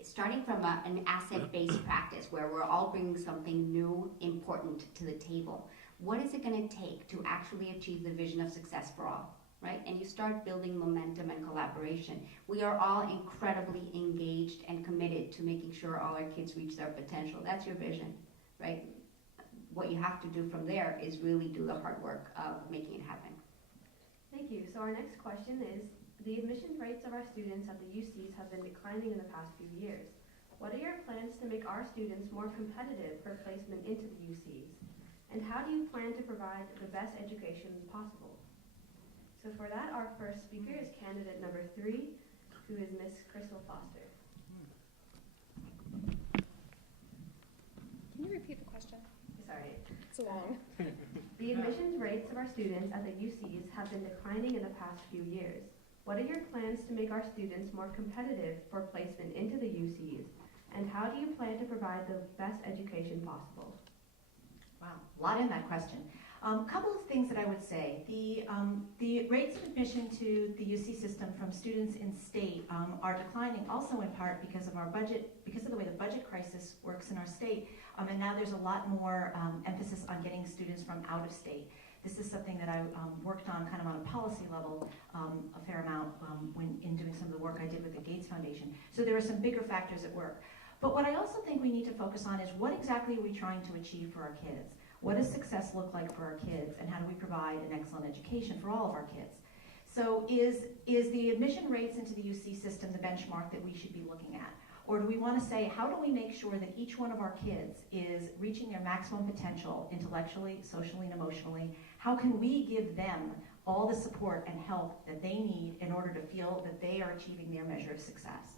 starting from an asset-based practice where we're all bringing something new, important to the table. What is it going to take to actually achieve the vision of success for all, right? And you start building momentum and collaboration. We are all incredibly engaged and committed to making sure all our kids reach their potential. That's your vision, right? What you have to do from there is really do the hard work of making it happen. Thank you. So our next question is, the admission rates of our students at the UCs have been declining in the past few years. What are your plans to make our students more competitive for placement into the UCs? And how do you plan to provide the best education possible? So for that, our first speaker is candidate number 3, who is Miss Crystal Foster. Can you repeat the question? Sorry. It's long. The admissions rates of our students at the UCs have been declining in the past few years. What are your plans to make our students more competitive for placement into the UCs? And how do you plan to provide the best education possible? Wow, a lot in that question. A couple of things that I would say. The rates of admission to the UC system from students in state are declining also in part because of our budget, because of the way the budget crisis works in our state. And now there's a lot more emphasis on getting students from out of state. This is something that I worked on kind of on a policy level a fair amount when in doing some of the work I did with the Gates Foundation. So there are some bigger factors at work. But what I also think we need to focus on is what exactly are we trying to achieve for our kids? What does success look like for our kids, and how do we provide an excellent education for all of our kids? So is the admission rates into the UC system the benchmark that we should be looking at? Or do we want to say, how do we make sure that each one of our kids is reaching their maximum potential intellectually, socially, and emotionally? How can we give them all the support and help that they need in order to feel that they are achieving their measure of success?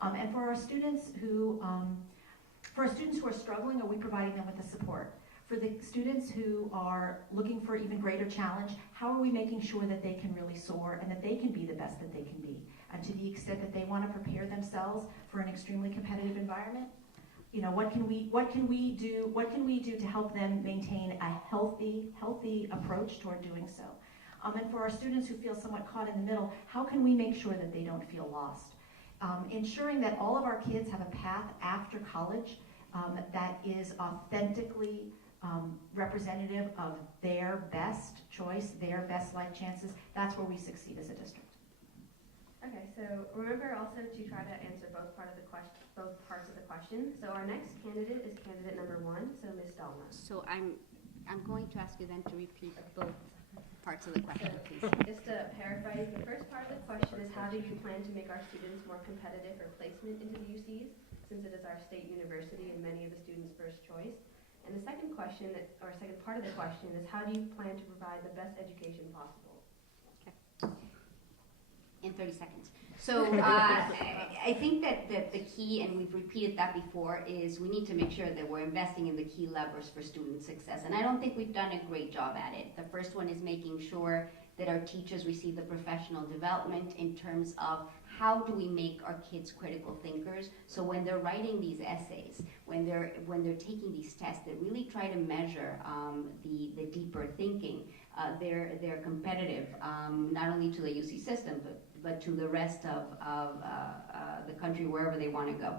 And for our students who are struggling, are we providing them with the support? For the students who are looking for even greater challenge, how are we making sure that they can really soar and that they can be the best that they can be? And to the extent that they want to prepare themselves for an extremely competitive environment, you know, what can we do to help them maintain a healthy approach toward doing so? And for our students who feel somewhat caught in the middle, how can we make sure that they don't feel lost? Ensuring that all of our kids have a path after college that is authentically representative of their best choice, their best life chances, that's where we succeed as a district. Okay, so remember also to try to answer both parts of the question. So our next candidate is candidate number 1, so Ms. Dalma. So I'm going to ask you then to repeat both parts of the question, please. Just to paraphrase, the first part of the question is, how do you plan to make our students more competitive for placement into the UCs, since it is our state university and many of the students' first choice? And the second question, or second part of the question, is how do you plan to provide the best education possible? In 30 seconds. So I think that the key, and we've repeated that before, is we need to make sure that we're investing in the key levers for student success. And I don't think we've done a great job at it. The first one is making sure that our teachers receive the professional development in terms of how do we make our kids critical thinkers, so when they're writing these essays, when they're taking these tests, they really try to measure the deeper thinking. They're competitive, not only to the UC system, but to the rest of the country, wherever they want to go.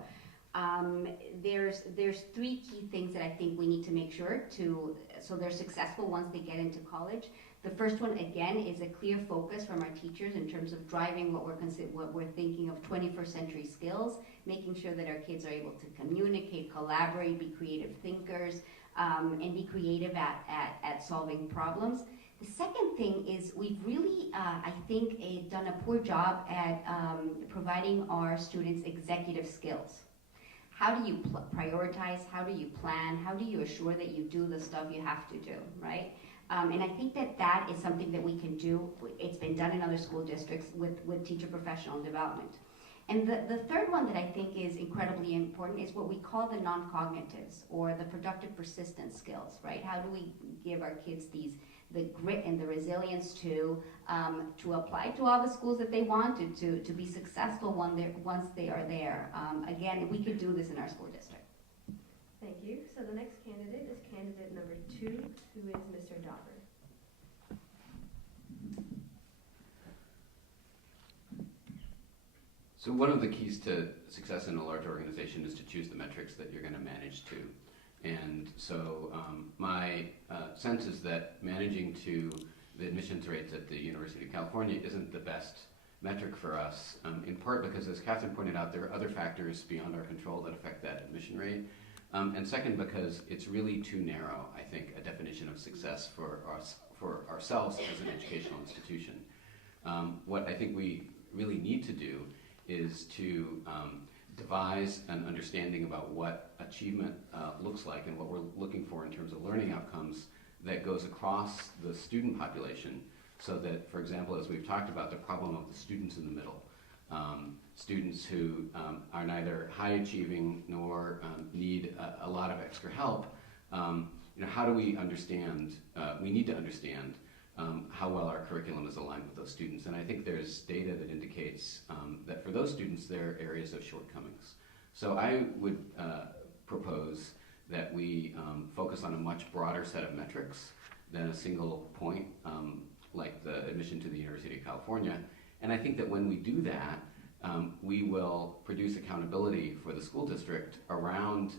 There's 3 key things that I think we need to make sure so they're successful once they get into college. The first one, again, is a clear focus from our teachers in terms of driving what we're thinking of 21st century skills, making sure that our kids are able to communicate, collaborate, be creative thinkers, and be creative at solving problems. The second thing is we've really, I think, done a poor job at providing our students executive skills. How do you prioritize? How do you plan? How do you assure that you do the stuff you have to do, right? And I think that is something that we can do. It's been done in other school districts with teacher professional development. And the third one that I think is incredibly important is what we call the non-cognitives, or the productive persistence skills, right? How do we give our kids the grit and the resilience to apply to all the schools that they want, to be successful once they are there? Again, we could do this in our school district. Thank you. So the next candidate is candidate number 2, who is Mr. Dauber. So one of the keys to success in a large organization is to choose the metrics that you're going to manage to. And so my sense is that managing to the admissions rates at the University of California isn't the best metric for us, in part because, as Catherine pointed out, there are other factors beyond our control that affect that admission rate. And second, because it's really too narrow, I think, a definition of success for ourselves as an educational institution. What I think we really need to do is to devise an understanding about what achievement looks like and what we're looking for in terms of learning outcomes that goes across the student population, so that, for example, as we've talked about, the problem of the students in the middle, students who are neither high achieving nor need a lot of extra help, how do we understand, we need to understand how well our curriculum is aligned with those students. And I think there's data that indicates that for those students, there are areas of shortcomings. So I would propose that we focus on a much broader set of metrics than a single point, like the admission to the University of California. And I think that when we do that, we will produce accountability for the school district around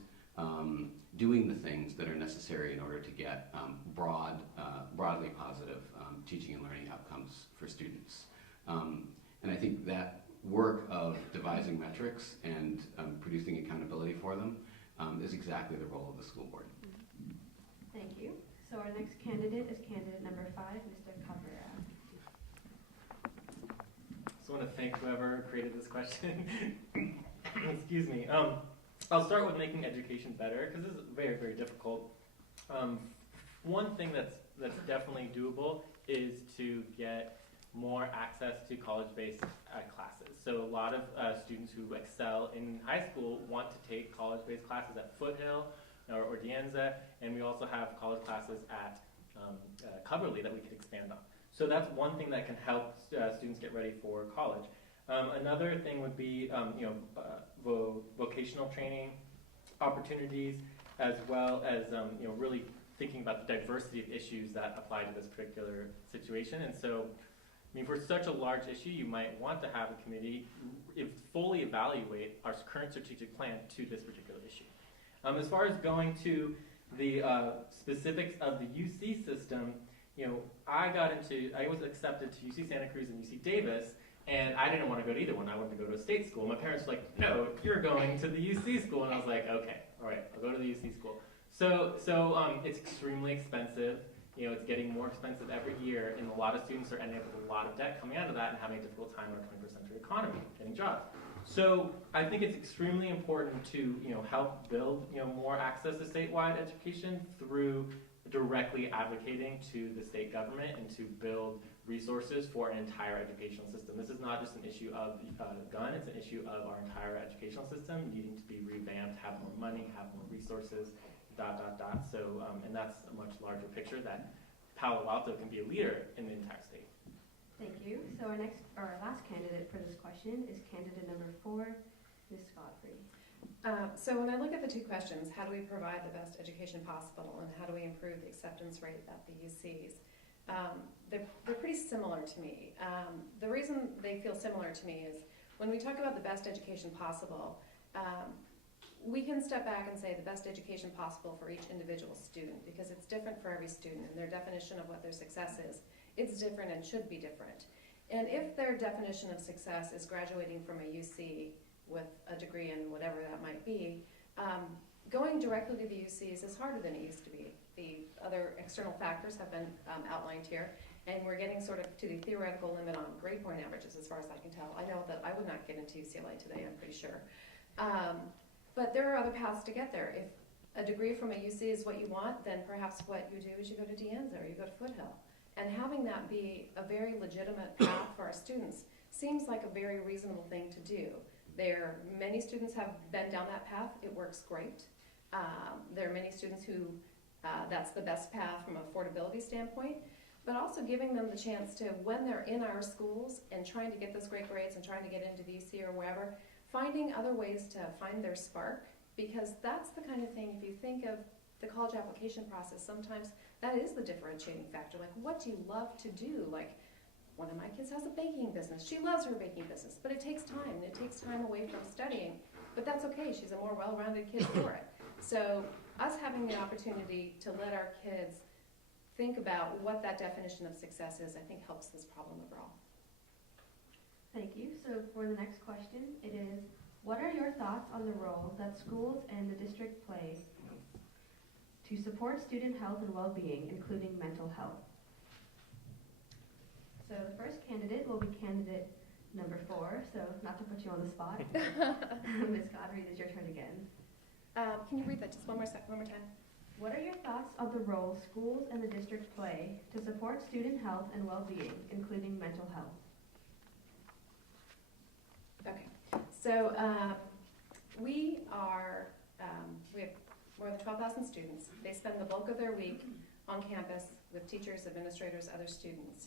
doing the things that are necessary in order to get broadly positive teaching and learning outcomes for students. And I think that work of devising metrics and producing accountability for them is exactly the role of the school board. Thank you. So our next candidate is candidate number 5, Mr. Cabrera. So I want to thank whoever created this question. Excuse me. I'll start with making education better, because this is very, very difficult. One thing that's definitely doable is to get more access to college-based classes. So a lot of students who excel in high school want to take college-based classes at Foothill or De Anza, and we also have college classes at Coverly that we could expand on. So that's one thing that can help students get ready for college. Another thing would be vocational training opportunities, as well as really thinking about the diversity of issues that apply to this particular situation. And so, I mean, for such a large issue, you might want to have a committee fully evaluate our current strategic plan to this particular issue. As far as going to the specifics of the UC system, I was accepted to UC Santa Cruz and UC Davis, and I didn't want to go to either one. I wanted to go to a state school. My parents were like, no, you're going to the UC school. And I was like, okay, all right, I'll go to the UC school. So it's extremely expensive. It's getting more expensive every year, and a lot of students are ending up with a lot of debt coming out of that and having a difficult time in our 21st century economy, getting jobs. So I think it's extremely important to help build more access to statewide education through directly advocating to the state government and to build resources for an entire educational system. This is not just an issue of gun, it's an issue of our entire educational system needing to be revamped, have more money, have more resources, ... So, and that's a much larger picture that Palo Alto can be a leader in the entire state. Thank you. So our last candidate for this question is candidate number 4, Ms. Godfrey. So when I look at the two questions, how do we provide the best education possible and how do we improve the acceptance rate at the UCs? They're pretty similar to me. The reason they feel similar to me is when we talk about the best education possible, we can step back and say the best education possible for each individual student, because it's different for every student and their definition of what their success is. It's different and should be different. And if their definition of success is graduating from a UC with a degree in whatever that might be, going directly to the UCs is harder than it used to be. The other external factors have been outlined here, and we're getting sort of to the theoretical limit on grade point averages as far as I can tell. I know that I would not get into UCLA today, I'm pretty sure. But there are other paths to get there. If a degree from a UC is what you want, then perhaps what you do is you go to De Anza or you go to Foothill. And having that be a very legitimate path for our students seems like a very reasonable thing to do. Many students have been down that path. It works great. There are many students who that's the best path from an affordability standpoint, but also giving them the chance to, when they're in our schools and trying to get those great grades and trying to get into the UC or wherever, finding other ways to find their spark, because that's the kind of thing, if you think of the college application process, sometimes that is the differentiating factor. Like, what do you love to do? Like, one of my kids has a baking business. She loves her baking business, but it takes time, and it takes time away from studying. But that's okay. She's a more well-rounded kid for it. So us having the opportunity to let our kids think about what that definition of success is, I think helps this problem overall. Thank you. So for the next question, it is, what are your thoughts on the role that schools and the district play to support student health and well-being, including mental health? So the first candidate will be candidate number 4, so not to put you on the spot. Ms. Godfrey, it is your turn again. Can you read that just one more time? What are your thoughts on the role schools and the district play to support student health and well-being, including mental health? Okay. So we have more than 12,000 students. They spend the bulk of their week on campus with teachers, administrators, other students.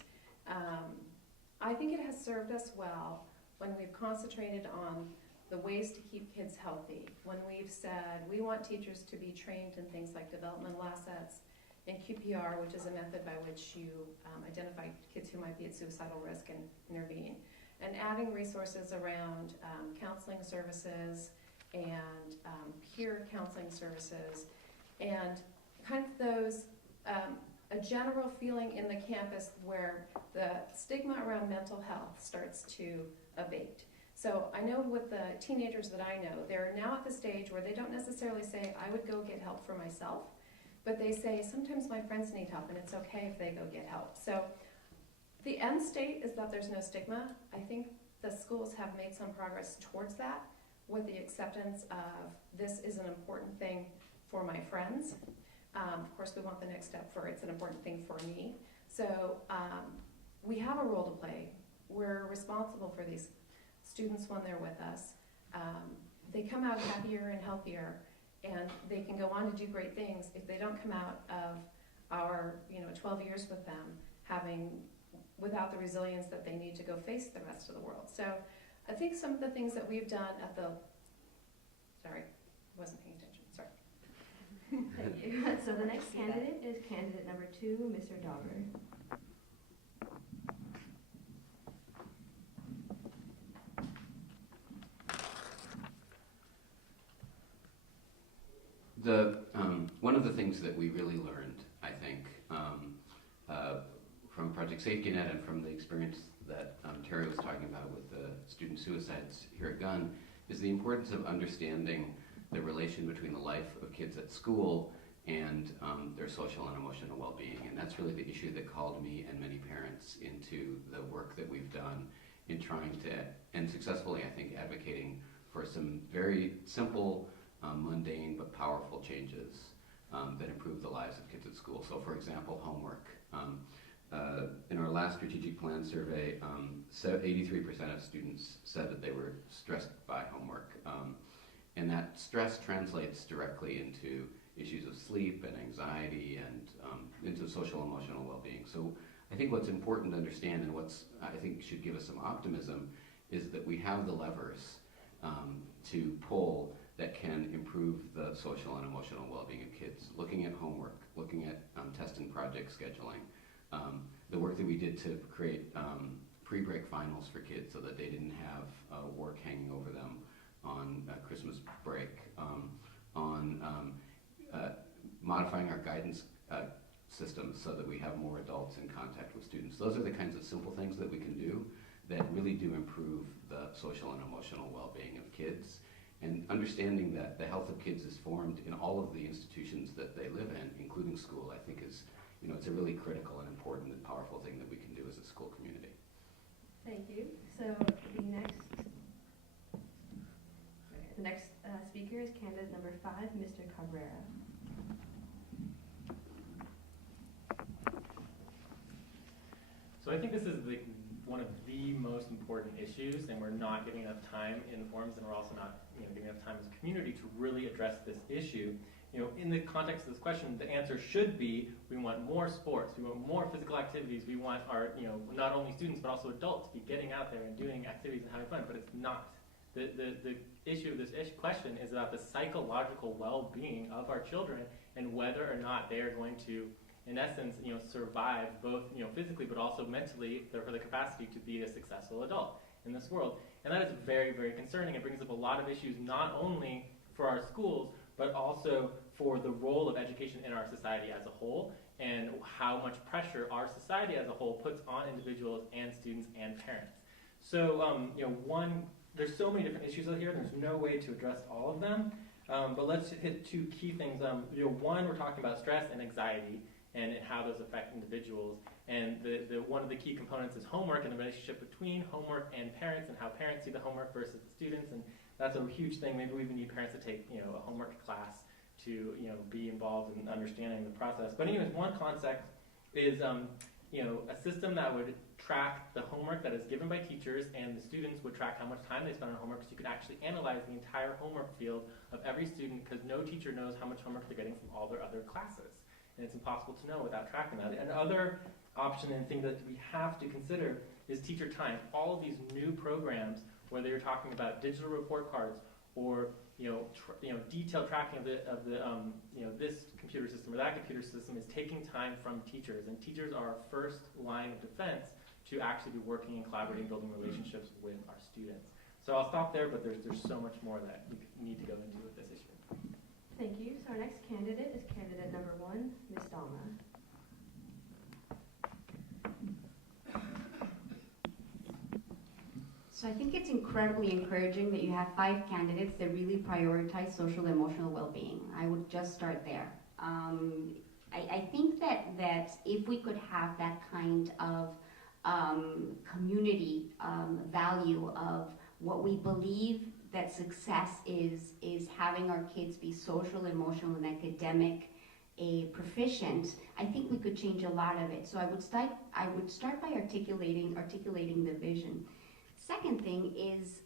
I think it has served us well when we've concentrated on the ways to keep kids healthy, when we've said we want teachers to be trained in things like developmental assets and QPR, which is a method by which you identify kids who might be at suicidal risk and intervene, and adding resources around counseling services and peer counseling services, and kind of those, a general feeling in the campus where the stigma around mental health starts to abate. So I know with the teenagers that I know, they're now at the stage where they don't necessarily say, I would go get help for myself, but they say, sometimes my friends need help and it's okay if they go get help. So the end state is that there's no stigma. I think the schools have made some progress towards that with the acceptance of this is an important thing for my friends. Of course, we want the next step for it's an important thing for me. So we have a role to play. We're responsible for these students when they're with us. They come out happier and healthier, and they can go on to do great things if they don't come out of our 12 years with them without the resilience that they need to go face the rest of the world. So I think some of the things that we've done at the, sorry, wasn't paying attention, sorry. Thank you. So the next candidate is candidate number 2, Mr. Dauber. One of the things that we really learned, I think, from Project Safety Net and from the experience that Terry was talking about with the student suicides here at Gunn, is the importance of understanding the relation between the life of kids at school and their social and emotional well-being. And that's really the issue that called me and many parents into the work that we've done in trying to, and successfully, I think, advocating for some very simple, mundane but powerful changes that improve the lives of kids at school. So for example, homework. In our last strategic plan survey, 83% of students said that they were stressed by homework. And that stress translates directly into issues of sleep and anxiety and into social emotional well-being. So I think what's important to understand and what's I think should give us some optimism is that we have the levers to pull that can improve the social and emotional well-being of kids. Looking at homework, looking at test and project scheduling, the work that we did to create pre-break finals for kids so that they didn't have work hanging over them on Christmas break, on modifying our guidance systems so that we have more adults in contact with students. Those are the kinds of simple things that we can do that really do improve the social and emotional well-being of kids. And understanding that the health of kids is formed in all of the institutions that they live in, including school, I think is, it's a really critical and important and powerful thing that we can do as a school community. Thank you. So the next speaker is candidate number 5, Mr. Cabrera. So I think this is one of the most important issues, and we're not getting enough time in the forums, and we're also not getting enough time as a community to really address this issue. In the context of this question, the answer should be we want more sports, we want more physical activities, we want our, not only students but also adults to be getting out there and doing activities and having fun, but it's not The issue of this question is about the psychological well-being of our children and whether or not they are going to, in essence, survive both, physically but also mentally, for the capacity to be a successful adult in this world. And that is very, very concerning. It brings up a lot of issues, not only for our schools, but also for the role of education in our society as a whole, and how much pressure our society as a whole puts on individuals and students and parents. So, there's so many different issues out here. There's no way to address all of them. But let's hit two key things. One, we're talking about stress and anxiety and how those affect individuals. And one of the key components is homework and the relationship between homework and parents, and how parents see the homework versus the students. And that's a huge thing. Maybe we even need parents to take a homework class to be involved in understanding the process. But anyways, one concept is a system that would track the homework that is given by teachers, and the students would track how much time they spend on homework, so you could actually analyze the entire homework field of every student, because no teacher knows how much homework they're getting from all their other classes. And it's impossible to know without tracking that. Another option and thing that we have to consider is teacher time. All of these new programs, whether you're talking about digital report cards or detailed tracking of this computer system or that computer system, is taking time from teachers, and teachers are our first line of defense to actually be working and collaborating, building relationships with our students. So I'll stop there, but there's so much more that we need to go into with this issue. Thank you. So our next candidate is candidate number 1, Ms. Dalma. So I think it's incredibly encouraging that you have 5 candidates that really prioritize social and emotional well-being. I would just start there. I think that if we could have that kind of community value of what we believe that success is having our kids be social, emotional, and academic proficient, I think we could change a lot of it. So I would start by articulating the vision. Second thing is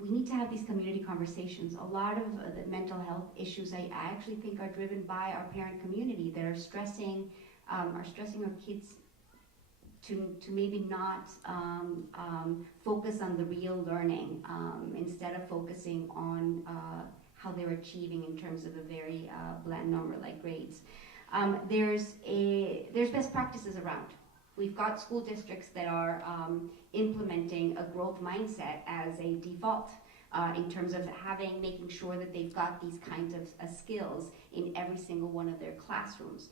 we need to have these community conversations. A lot of the mental health issues I actually think are driven by our parent community that are stressing our kids to maybe not focus on the real learning instead of focusing on how they're achieving in terms of a very bland number like grades. There's best practices around. We've got school districts that are implementing a growth mindset as a default in terms of making sure that they've got these kinds of skills in every single one of their classrooms.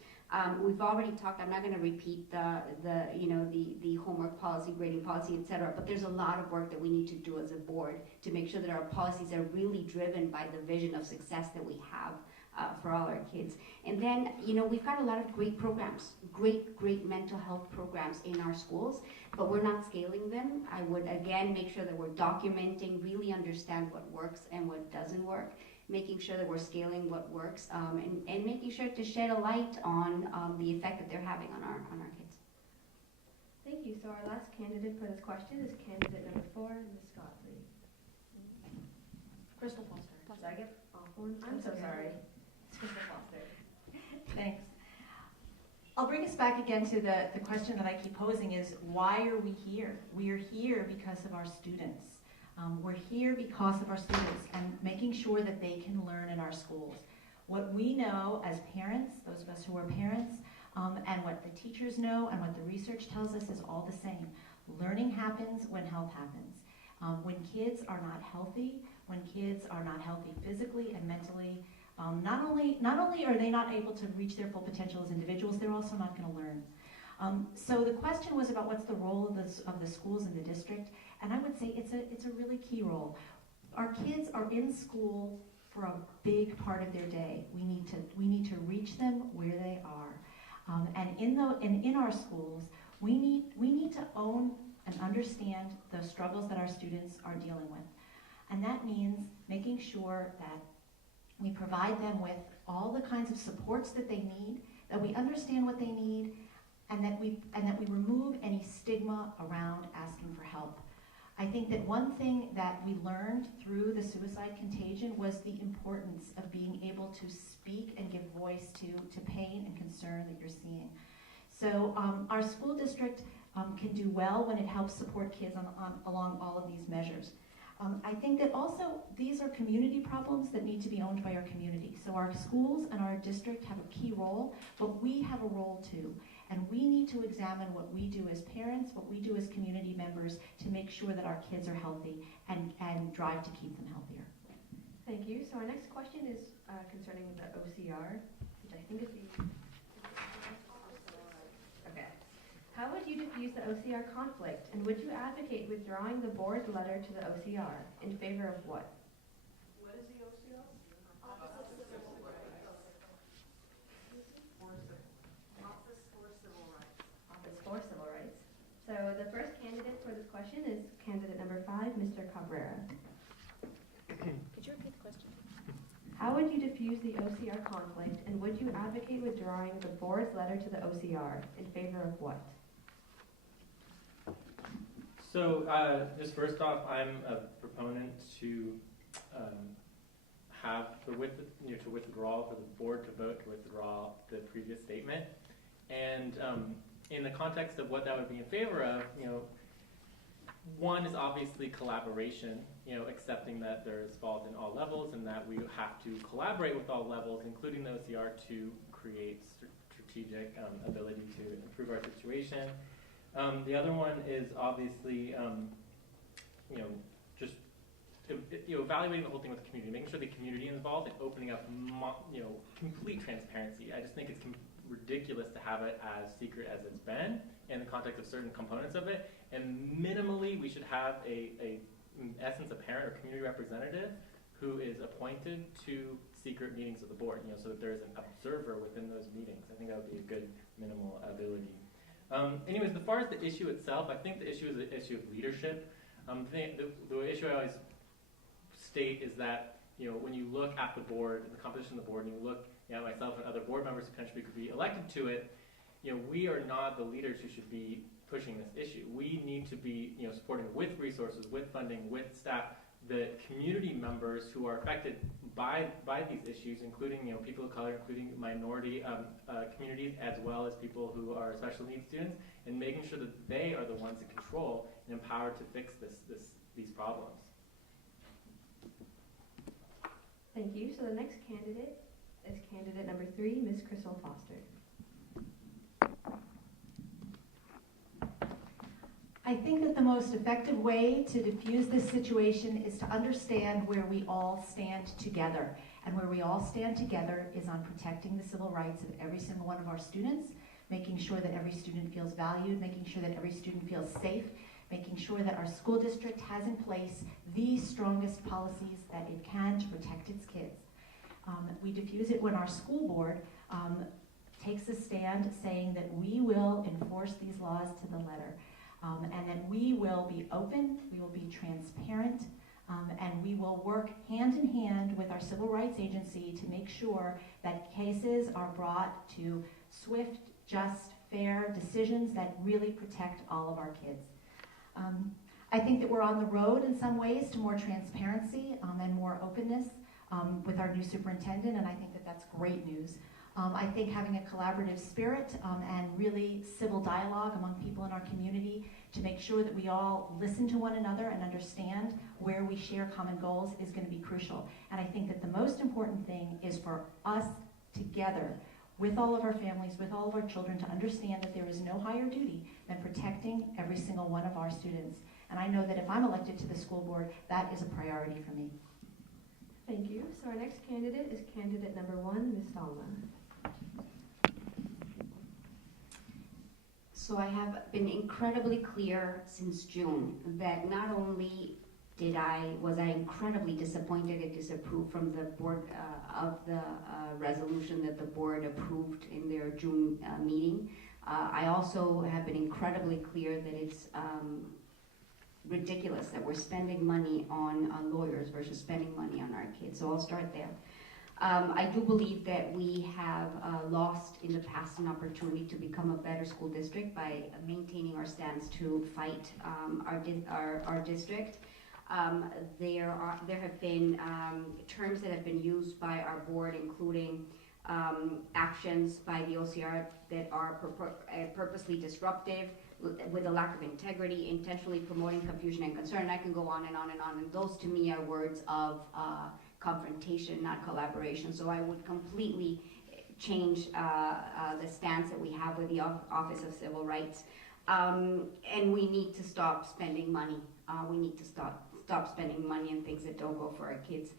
We've already talked, I'm not going to repeat the homework policy, grading policy, etc., but there's a lot of work that we need to do as a board to make sure that our policies are really driven by the vision of success that we have for all our kids. And then, we've got a lot of great programs, great mental health programs in our schools, but we're not scaling them. I would, again, make sure that we're documenting, really understand what works and what doesn't work, making sure that we're scaling what works, and making sure to shed a light on the effect that they're having on our kids. Thank you. So our last candidate for this question is candidate number 4, Ms. Godfrey. Crystal Foster. Did I get off one? I'm so sorry. Crystal Foster. Thanks. I'll bring us back again to the question that I keep posing is, why are we here? We are here because of our students. We're here because of our students and making sure that they can learn in our schools. What we know as parents, those of us who are parents, and what the teachers know and what the research tells us is all the same. Learning happens when health happens. When kids are not healthy physically and mentally, not only are they not able to reach their full potential as individuals, they're also not going to learn. So the question was about what's the role of the schools in the district, and I would say it's a really key role. Our kids are in school for a big part of their day. We need to reach them where they are, and in our schools, we need to own and understand the struggles that our students are dealing with, and that means making sure that we provide them with all the kinds of supports that they need, that we understand what they need, and that we remove any stigma around asking for help. I think that one thing that we learned through the suicide contagion was the importance of being able to speak and give voice to pain and concern that you're seeing. So our school district can do well when it helps support kids along all of these measures. I think that also these are community problems that need to be owned by our community. So our schools and our district have a key role, but we have a role too. And we need to examine what we do as parents, what we do as community members to make sure that our kids are healthy and drive to keep them healthier. Thank you. So our next question is concerning the OCR, which I think is the... Okay. How would you diffuse the OCR conflict, and would you advocate withdrawing the board's letter to the OCR in favor of what? What is the OCR? Office for Civil Rights. Office for Civil Rights. So the first candidate for this question is candidate number 5, Mr. Cabrera. Could you repeat the question? How would you diffuse the OCR conflict, and would you advocate withdrawing the board's letter to the OCR in favor of what? So, just first off, I'm a proponent to have to withdraw, for the board to vote to withdraw the previous statement. And in the context of what that would be in favor of, one is obviously collaboration, accepting that there is fault in all levels and that we have to collaborate with all levels, including the OCR, to create strategic ability to improve our situation. The other one is obviously, just evaluating the whole thing with the community, making sure the community is involved and opening up, complete transparency. I just think it's ridiculous to have it as secret as it's been in the context of certain components of it. And minimally, we should have in essence, a parent or community representative who is appointed to secret meetings of the board, so that there is an observer within those meetings. I think that would be a good minimal ability. Anyways, as far as the issue itself, I think the issue is an issue of leadership. The issue I always state is that, when you look at the board, the composition of the board, and you look, myself and other board members potentially could be elected to it, we are not the leaders who should be pushing this issue. We need to be, supporting with resources, with funding, with staff, the community members who are affected by these issues, including people of color, including minority communities, as well as people who are special needs students, and making sure that they are the ones in control and empowered to fix these problems. Thank you. So the next candidate is candidate number 3, Ms. Crystal Foster. I think that the most effective way to diffuse this situation is to understand where we all stand together. And where we all stand together is on protecting the civil rights of every single one of our students, making sure that every student feels valued, making sure that every student feels safe, making sure that our school district has in place the strongest policies that it can to protect its kids. We diffuse it when our school board takes a stand saying that we will enforce these laws to the letter. And that we will be open, we will be transparent, and we will work hand in hand with our civil rights agency to make sure that cases are brought to swift, just, fair decisions that really protect all of our kids. I think that we're on the road in some ways to more transparency and more openness with our new superintendent, and I think that that's great news. I think having a collaborative spirit and really civil dialogue among people in our community to make sure that we all listen to one another and understand where we share common goals is going to be crucial. And I think that the most important thing is for us together, with all of our families, with all of our children, to understand that there is no higher duty than protecting every single one of our students. And I know that if I'm elected to the school board, that is a priority for me. Thank you. So our next candidate is candidate number 1, Ms. Salma. So I have been incredibly clear since June that not only was I incredibly disappointed and disapproved from the board of the resolution that the board approved in their June meeting. I also have been incredibly clear that it's ridiculous that we're spending money on lawyers versus spending money on our kids. So I'll start there. I do believe that we have lost in the past an opportunity to become a better school district by maintaining our stance to fight our district. There have been terms that have been used by our board, including actions by the OCR that are purposely disruptive, with a lack of integrity, intentionally promoting confusion and concern. And I can go on and on and on. And those to me are words of confrontation, not collaboration. So I would completely change the stance that we have with the Office of Civil Rights. And we need to stop spending money. We need to stop spending money on things that don't go for our kids.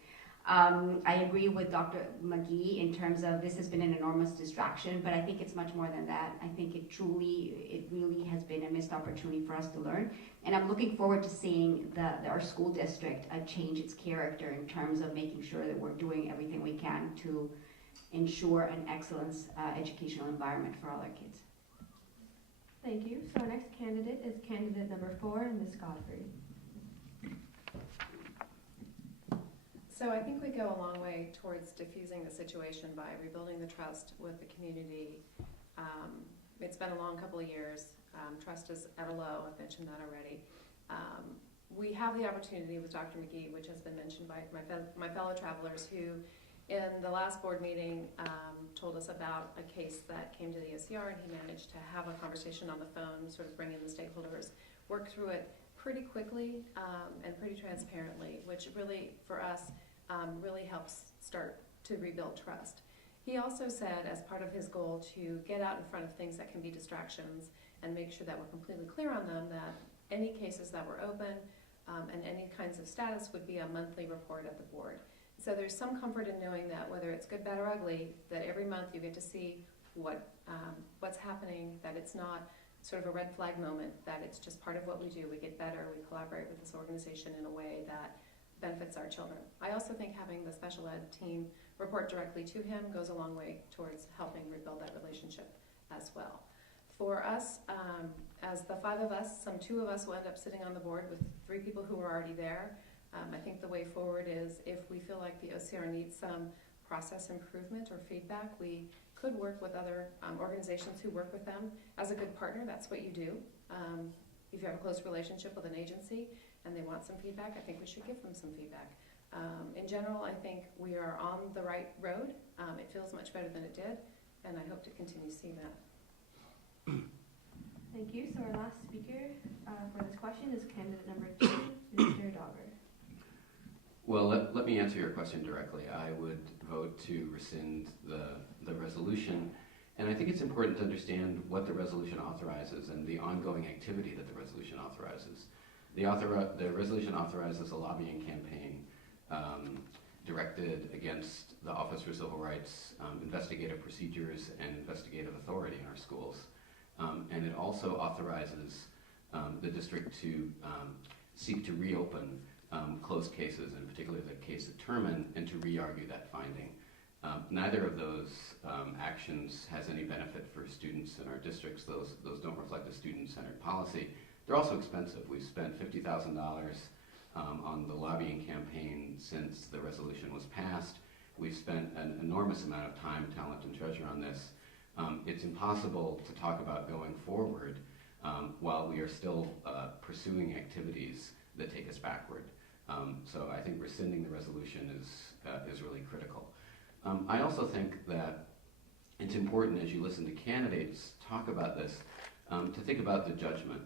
I agree with Dr. McGee in terms of this has been an enormous distraction, but I think it's much more than that. I think it really has been a missed opportunity for us to learn. And I'm looking forward to seeing our school district change its character in terms of making sure that we're doing everything we can to ensure an excellent educational environment for all our kids. Thank you. So our next candidate is candidate number 4, Ms. Godfrey. So I think we go a long way towards diffusing the situation by rebuilding the trust with the community. It's been a long couple of years. Trust is at a low. I've mentioned that already. We have the opportunity with Dr. McGee, which has been mentioned by my fellow travelers, who in the last board meeting told us about a case that came to the OCR, and he managed to have a conversation on the phone, sort of bring in the stakeholders, work through it pretty quickly and pretty transparently, which really, for us, really helps start to rebuild trust. He also said, as part of his goal, to get out in front of things that can be distractions and make sure that we're completely clear on them, that any cases that were open and any kinds of status would be a monthly report at the board. So there's some comfort in knowing that whether it's good, bad, or ugly, that every month you get to see what's happening, that it's not sort of a red flag moment, that it's just part of what we do. We get better, we collaborate with this organization in a way that benefits our children. I also think having the special ed team report directly to him goes a long way towards helping rebuild that relationship as well. For us, as the 5 of us, some 2 of us will end up sitting on the board with 3 people who are already there. I think the way forward is, if we feel like the OCR needs some process improvement or feedback, we could work with other organizations who work with them. As a good partner, that's what you do. If you have a close relationship with an agency and they want some feedback, I think we should give them some feedback. In general, I think we are on the right road. It feels much better than it did, and I hope to continue seeing that. Thank you. So our last speaker for this question is candidate number 2, Mr. Dauber. Well, let me answer your question directly. I would vote to rescind the resolution, and I think it's important to understand what the resolution authorizes and the ongoing activity that the resolution authorizes. The resolution authorizes a lobbying campaign directed against the Office for Civil Rights, investigative procedures, and investigative authority in our schools. And it also authorizes the district to seek to reopen closed cases, in particular the case at Terman, and to re-argue that finding. Neither of those actions has any benefit for students in our districts. Those don't reflect a student-centered policy. They're also expensive. We've spent $50,000 on the lobbying campaign since the resolution was passed. We've spent an enormous amount of time, talent, and treasure on this. It's impossible to talk about going forward while we are still pursuing activities that take us backward. So I think rescinding the resolution is really critical. I also think that it's important, as you listen to candidates talk about this, to think about the judgment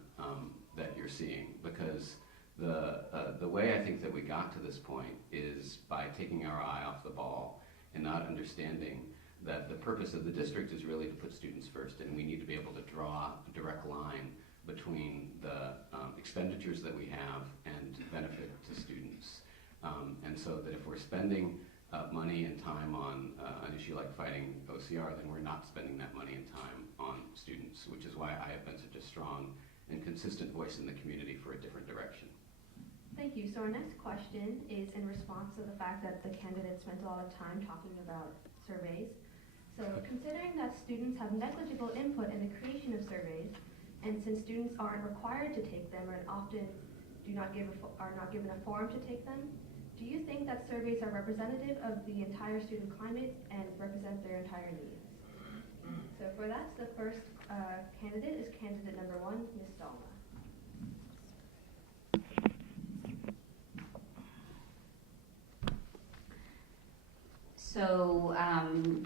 that you're seeing, because the way I think that we got to this point is by taking our eye off the ball and not understanding that the purpose of the district is really to put students first, and we need to be able to draw a direct line between the expenditures that we have and benefit to students. And so that if we're spending money and time on an issue like fighting OCR, then we're not spending that money and time on students, which is why I have been such a strong and consistent voice in the community for a different direction. Thank you. So our next question is in response to the fact that the candidate spent a lot of time talking about surveys. So considering that students have negligible input in the creation of surveys, and since students aren't required to take them and often are not given a forum to take them, do you think that surveys are representative of the entire student climate and represent their entire needs? So for that, the first candidate is candidate number 1, Ms. Dalma. So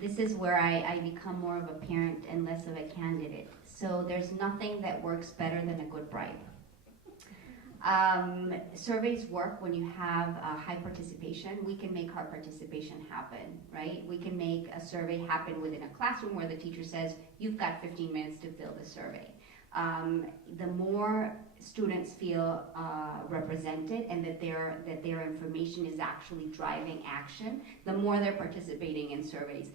this is where I become more of a parent and less of a candidate. So there's nothing that works better than a good bribe. Surveys work when you have high participation. We can make our participation happen, right? We can make a survey happen within a classroom where the teacher says, you've got 15 minutes to fill the survey. The more students feel represented and that their information is actually driving action, the more they're participating in surveys.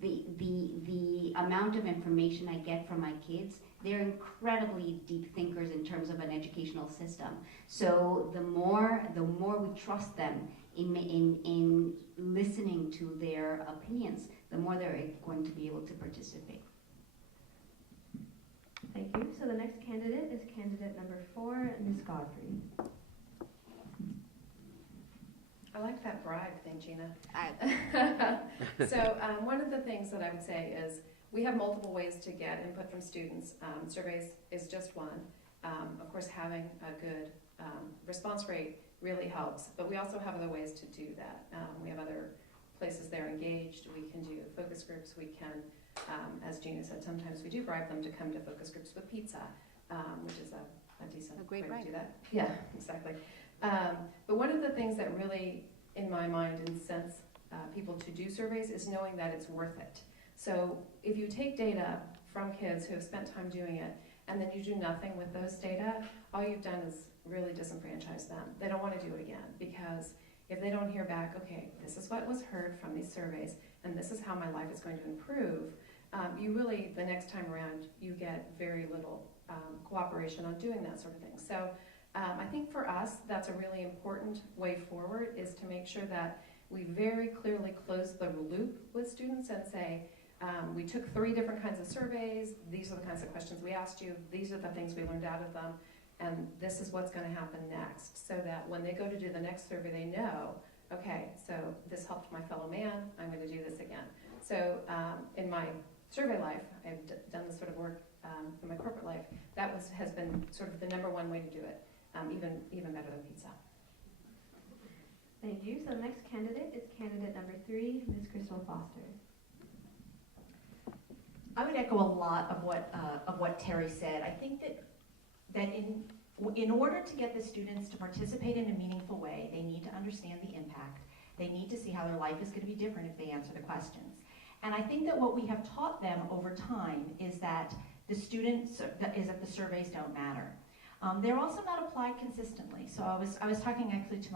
The amount of information I get from my kids, they're incredibly deep thinkers in terms of an educational system. So the more we trust them in listening to their opinions, the more they're going to be able to participate. Thank you. So the next candidate is candidate number 4, Ms. Godfrey. I like that bribe thing, Gina. So one of the things that I would say is we have multiple ways to get input from students. Surveys is just one. Of course, having a good response rate really helps, but we also have other ways to do that. We have other places they're engaged. We can do focus groups. We can, as Gina said, sometimes we do bribe them to come to focus groups with pizza, which is a decent way to do that. Yeah, exactly. But one of the things that really, in my mind, incents people to do surveys is knowing that it's worth it. So if you take data from kids who have spent time doing it, and then you do nothing with those data, all you've done is really disenfranchise them. They don't want to do it again, because if they don't hear back, okay, this is what was heard from these surveys, and this is how my life is going to improve, you really, the next time around, you get very little cooperation on doing that sort of thing. So I think for us, that's a really important way forward, is to make sure that we very clearly close the loop with students and say, we took 3 different kinds of surveys, these are the kinds of questions we asked you, these are the things we learned out of them, and this is what's going to happen next, so that when they go to do the next survey, they know, okay, so this helped my fellow man, I'm going to do this again. So in my survey life, I've done this sort of work in my corporate life, that has been sort of the #1 way to do it, even better than pizza. Thank you. So the next candidate is candidate number 3, Ms. Crystal Foster. I would echo a lot of what Terry said. I think that in order to get the students to participate in a meaningful way, they need to understand the impact. They need to see how their life is going to be different if they answer the questions. And I think that what we have taught them over time is that the surveys don't matter. They're also not applied consistently. So I was talking actually to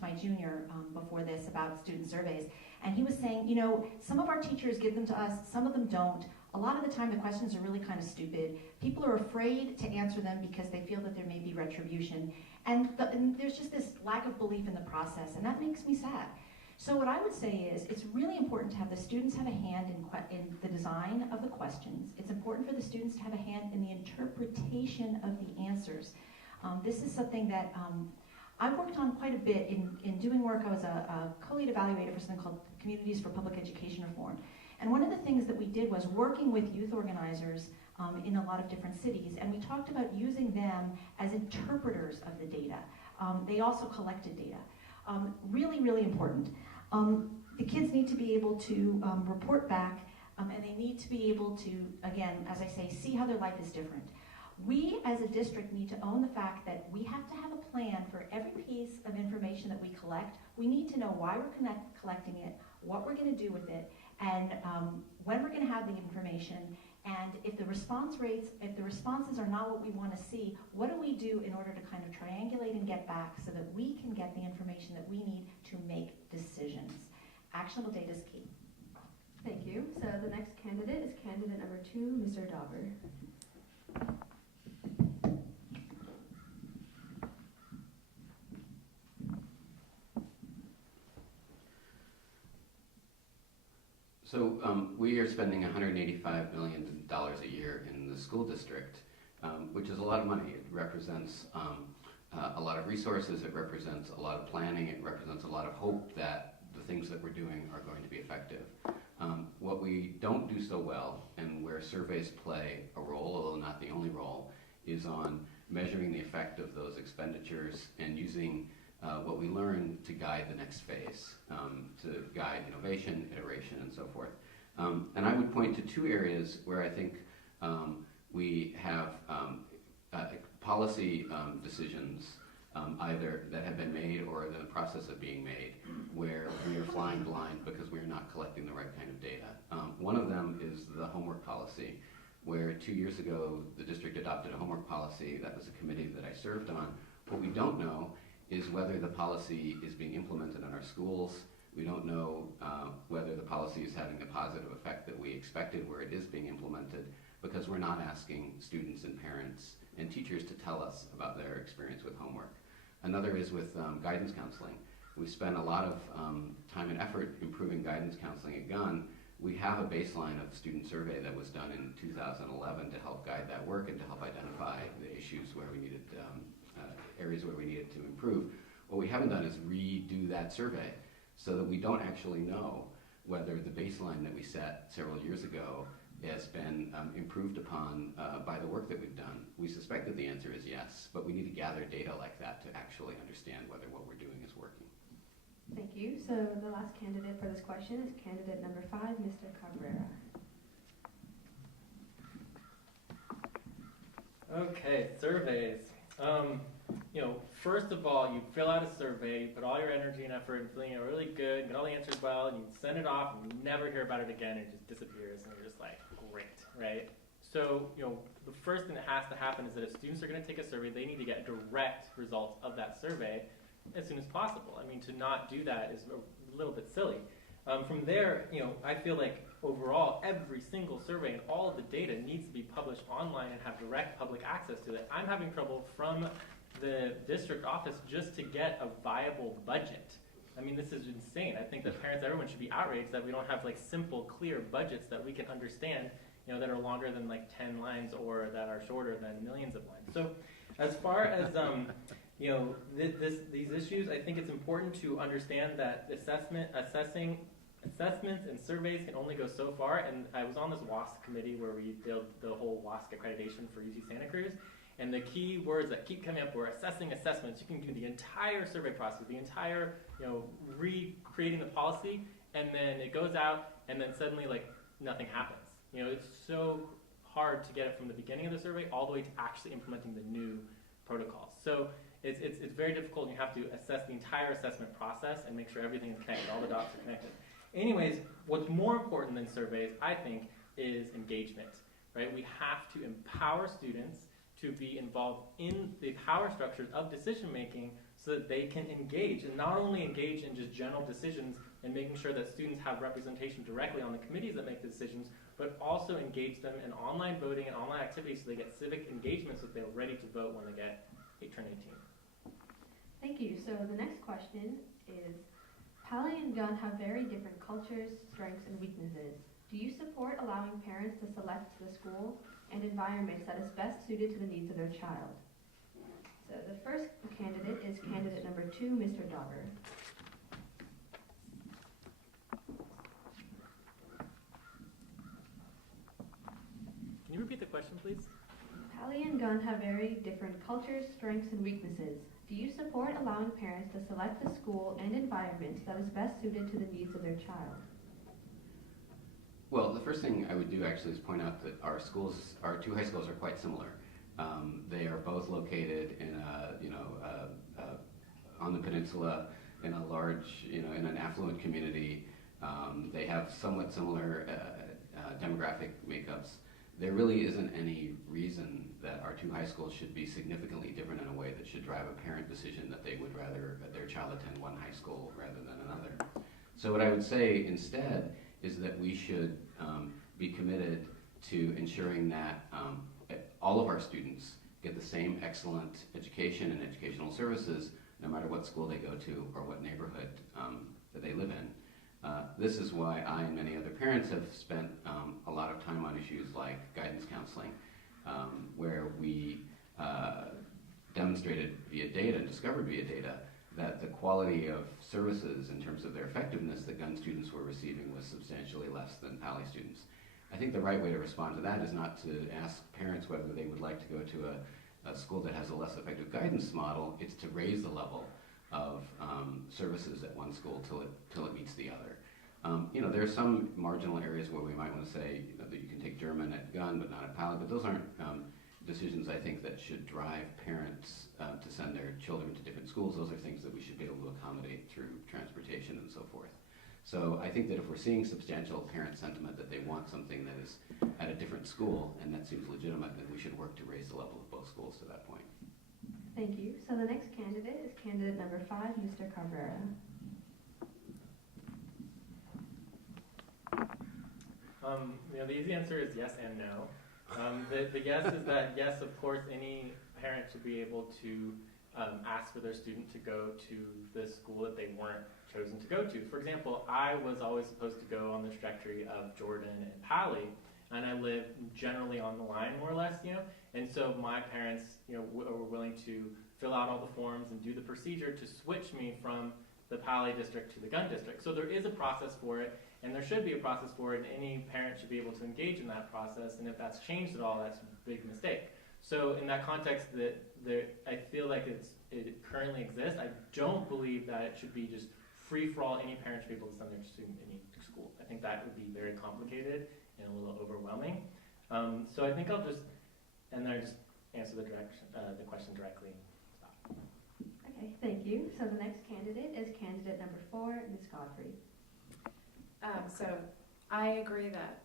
my junior before this about student surveys, and he was saying, you know, some of our teachers give them to us, some of them don't. A lot of the time the questions are really kind of stupid. People are afraid to answer them because they feel that there may be retribution. And there's just this lack of belief in the process, and that makes me sad. So what I would say is it's really important to have the students have a hand in the design of the questions. It's important for the students to have a hand in the interpretation of the answers. This is something that I've worked on quite a bit in doing work. I was a co-lead evaluator for something called Communities for Public Education Reform. And one of the things that we did was working with youth organizers in a lot of different cities, and we talked about using them as interpreters of the data. They also collected data. Really, really important. The kids need to be able to report back, and they need to be able to, again, as I say, see how their life is different. We as a district need to own the fact that we have to have a plan for every piece of information that we collect. We need to know why we're collecting it, what we're going to do with it, and when we're going to have the information. And if the responses are not what we want to see, what do we do in order to kind of triangulate and get back so that we can get the information that we need to make decisions? Actionable data is key. Thank you. So the next candidate is candidate number 2, Mr. Dauber. So we are spending $185 million a year in the school district, which is a lot of money. It represents a lot of resources, it represents a lot of planning, it represents a lot of hope that the things that we're doing are going to be effective. What we don't do so well, and where surveys play a role, although not the only role, is on measuring the effect of those expenditures and using what we learn to guide the next phase, to guide innovation, iteration, and so forth. And I would point to two areas where I think we have policy decisions either that have been made or in the process of being made, where we are flying blind because we are not collecting the right kind of data. One of them is the homework policy, where 2 years ago the district adopted a homework policy. That was a committee that I served on. What we don't know is whether the policy is being implemented in our schools. We don't know whether the policy is having the positive effect that we expected where it is being implemented, because we're not asking students and parents and teachers to tell us about their experience with homework. Another is with guidance counseling. We spent a lot of time and effort improving guidance counseling at Gunn. We have a baseline of student survey that was done in 2011 to help guide that work and to help identify the issues where we needed, areas where we needed to improve. What we haven't done is redo that survey so that we don't actually know whether the baseline that we set several years ago has been improved upon by the work that we've done. We suspect that the answer is yes, but we need to gather data like that to actually understand whether what we're doing is working. Thank you. So the last candidate for this question is candidate number 5, Mr. Cabrera. Okay, surveys. First of all, you fill out a survey, you put all your energy and effort in filling it really good, get all the answers well, and you send it off, and you never hear about it again, and it just disappears, and you're just like, great, right? So, the first thing that has to happen is that if students are going to take a survey, they need to get direct results of that survey as soon as possible. I mean, to not do that is a little bit silly. From there, I feel like overall, every single survey and all of the data needs to be published online and have direct public access to it. I'm having trouble from the district office just to get a viable budget. I mean, this is insane. I think that parents, everyone should be outraged that we don't have like simple, clear budgets that we can understand, that are longer than like 10 lines or that are shorter than millions of lines. So as far as, these issues, I think it's important to understand that assessments and surveys can only go so far, and I was on this WASC committee where we did the whole WASC accreditation for UC Santa Cruz, and the key words that keep coming up were assessing assessments. You can do the entire survey process, the entire, recreating the policy, and then it goes out, and then suddenly, like, nothing happens. It's so hard to get it from the beginning of the survey all the way to actually implementing the new protocols. So it's very difficult, and you have to assess the entire assessment process and make sure everything is connected, all the dots are connected. Anyways, what's more important than surveys, I think, is engagement, right? We have to empower students to be involved in the power structures of decision-making so that they can engage, and not only engage in just general decisions and making sure that students have representation directly on the committees that make the decisions, but also engage them in online voting and online activities so they get civic engagement so that they're ready to vote when they turn 18. Thank you. So the next question is, Pally and Gunn have very different cultures, strengths, and weaknesses. Do you support allowing parents to select the school and environments that is best suited to the needs of their child? So the first candidate is candidate number 2, Mr. Dauber. Can you repeat the question, please? Pally and Gunn have very different cultures, strengths, and weaknesses. Do you support allowing parents to select the school and environment that is best suited to the needs of their child? Well, the first thing I would do actually is point out that our two high schools are quite similar. They are both located in on the peninsula in a large, in an affluent community. They have somewhat similar demographic makeups. There really isn't any reason that our two high schools should be significantly different in a way that should drive a parent decision that they would rather their child attend one high school rather than another. So what I would say instead is that we should be committed to ensuring that all of our students get the same excellent education and educational services no matter what school they go to or what neighborhood that they live in. This is why I and many other parents have spent a lot of time on issues like guidance counseling, where we demonstrated via data and discovered via data that the quality of services in terms of their effectiveness that Gunn students were receiving was substantially less than Pally students. I think the right way to respond to that is not to ask parents whether they would like to go to a school that has a less effective guidance model. It's to raise the level of services at one school till it meets the other. There are some marginal areas where we might want to say that you can take German at Gunn but not at Pali, but those aren't decisions I think that should drive parents to send their children to different schools. Those are things that we should be able to accommodate through transportation and so forth. So I think that if we're seeing substantial parent sentiment that they want something that is at a different school and that seems legitimate, then we should work to raise the level of both schools to that point. Thank you. So the next candidate is candidate number 5, Mr. Cabrera. The easy answer is yes and no. The yes is that, yes, of course, any parent should be able to ask for their student to go to the school that they weren't chosen to go to. For example, I was always supposed to go on the trajectory of Jordan and Pali, and I live generally on the line, more or less, and so my parents, were willing to fill out all the forms and do the procedure to switch me from the Pali district to the Gunn district. So there is a process for it, and there should be a process for it, and any parent should be able to engage in that process, and if that's changed at all, that's a big mistake. So in that context, I feel like it currently exists. I don't believe that it should be just free-for-all, any parent should be able to send their student to any school. I think that would be very complicated and a little overwhelming. So I think I'll just answer the question directly. Stop. Okay, thank you. So the next candidate is candidate number 4, Ms. Godfrey. So I agree that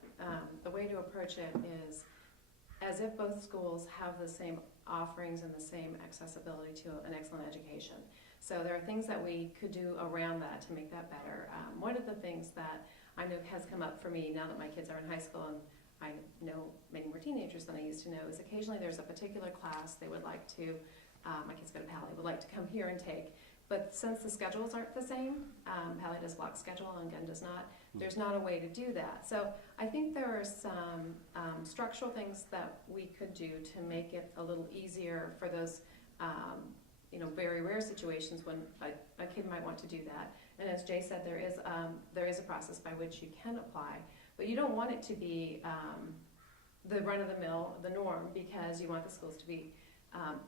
the way to approach it is as if both schools have the same offerings and the same accessibility to an excellent education. So there are things that we could do around that to make that better. One of the things that I know has come up for me now that my kids are in high school, and I know many more teenagers than I used to know, is occasionally there's a particular class they would like to, my kids go to Pali, would like to come here and take. But since the schedules aren't the same, Pali does block schedule and Gunn does not, there's not a way to do that. So I think there are some structural things that we could do to make it a little easier for those very rare situations when a kid might want to do that. And as Jay said, there is a process by which you can apply, but you don't want it to be the run-of-the-mill, the norm, because you want the schools to be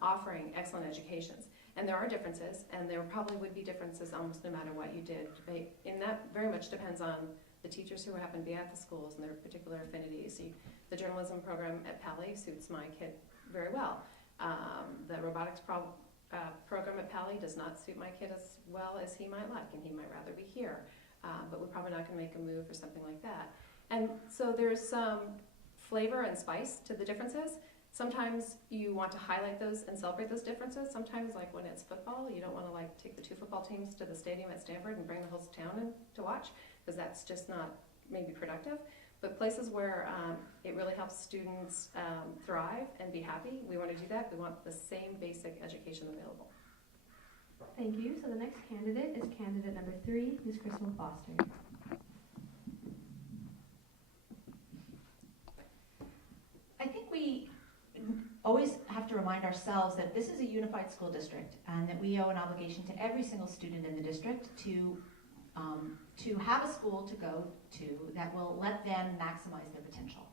offering excellent educations. And there are differences, and there probably would be differences almost no matter what you did. And that very much depends on the teachers who happen to be at the schools and their particular affinities. The journalism program at Pali suits my kid very well. The robotics program at Pali does not suit my kid as well as he might like, and he might rather be here. But we're probably not going to make a move or something like that. And so there's some flavor and spice to the differences. Sometimes you want to highlight those and celebrate those differences. Sometimes, like when it's football, you don't want to take the 2 football teams to the stadium at Stanford and bring the whole town in to watch, because that's just not maybe productive. But places where it really helps students thrive and be happy, we want to do that. We want the same basic education available. Thank you. So the next candidate is candidate number 3, Ms. Crystal Foster. I think we always have to remind ourselves that this is a unified school district and that we owe an obligation to every single student in the district to have a school to go to that will let them maximize their potential.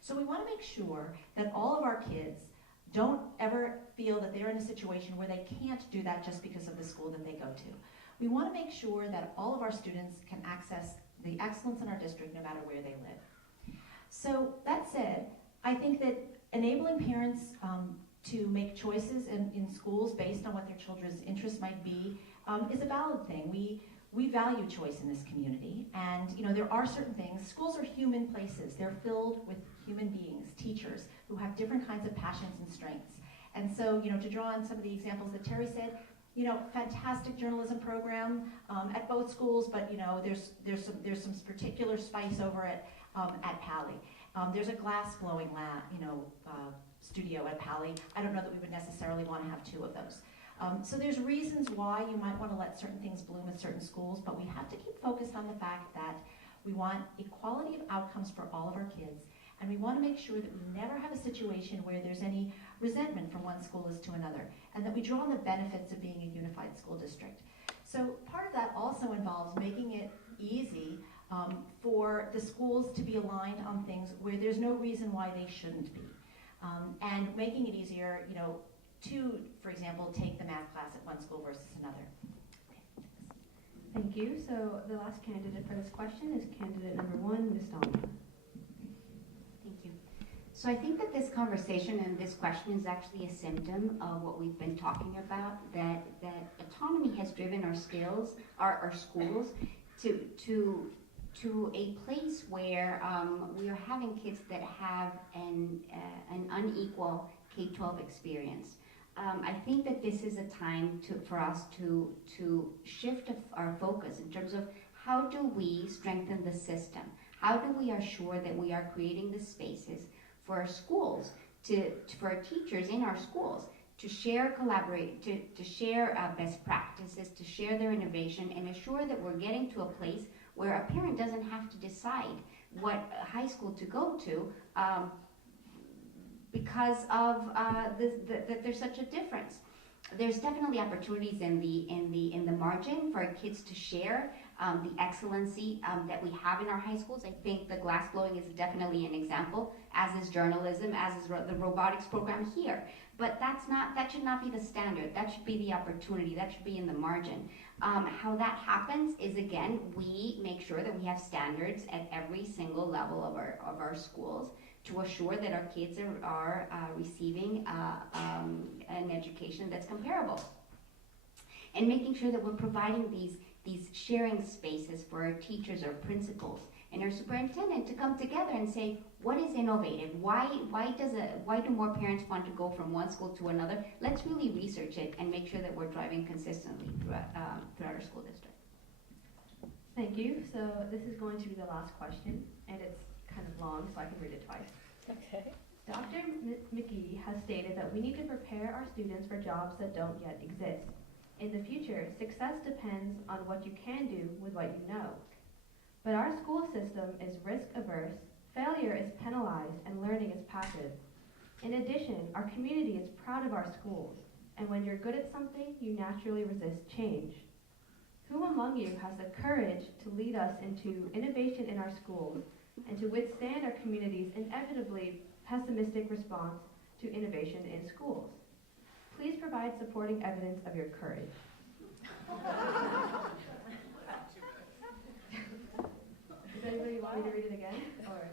So we want to make sure that all of our kids don't ever feel that they're in a situation where they can't do that just because of the school that they go to. We want to make sure that all of our students can access the excellence in our district no matter where they live. So that said, I think that enabling parents to make choices in schools based on what their children's interests might be is a valid thing. We value choice in this community, and there are certain things. Schools are human places. They're filled with human beings, teachers, who have different kinds of passions and strengths. And so, to draw on some of the examples that Terry said, fantastic journalism program at both schools, but there's some particular spice over at Pali. There's a glass blowing studio at Pali. I don't know that we would necessarily want to have 2 of those. So there's reasons why you might want to let certain things bloom at certain schools, but we have to keep focused on the fact that we want equality of outcomes for all of our kids, and we want to make sure that we never have a situation where there's any resentment from one school as to another, and that we draw on the benefits of being a unified school district. So part of that also involves making it easy for the schools to be aligned on things where there's no reason why they shouldn't be, and making it easier, to, for example, take the math class at one school versus another. Thank you. So the last candidate for this question is candidate number 1, Ms. Donna. Thank you. So I think that this conversation and this question is actually a symptom of what we've been talking about, that autonomy has driven our schools to a place where we are having kids that have an unequal K-12 experience. I think that this is a time for us to shift our focus in terms of how do we strengthen the system? How do we assure that we are creating the spaces for our schools, for our teachers in our schools, to share, collaborate, to share best practices, to share their innovation, and assure that we're getting to a place where a parent doesn't have to decide what high school to go to because of that there's such a difference. There's definitely opportunities in the margin for kids to share the excellency that we have in our high schools. I think the glass blowing is definitely an example, as is journalism, as is the robotics program here. But that should not be the standard. That should be the opportunity. That should be in the margin. How that happens is, again, we make sure that we have standards at every single level of our schools to assure that our kids are receiving an education that's comparable. And making sure that we're providing these sharing spaces for our teachers, our principals, and our superintendent to come together and say, what is innovative? Why do more parents want to go from one school to another? Let's really research it and make sure that we're driving consistently throughout our school district. Thank you. So this is going to be the last question, and it's kind of long, so I can read it twice. Okay. Dr. McGee has stated that we need to prepare our students for jobs that don't yet exist. In the future, success depends on what you can do with what you know. But our school system is risk-averse, failure is penalized, and learning is passive. In addition, our community is proud of our schools, and when you're good at something, you naturally resist change. Who among you has the courage to lead us into innovation in our schools and to withstand our community's inevitably pessimistic response to innovation in schools? Please provide supporting evidence of your courage. Does anybody want me to read it again? Or?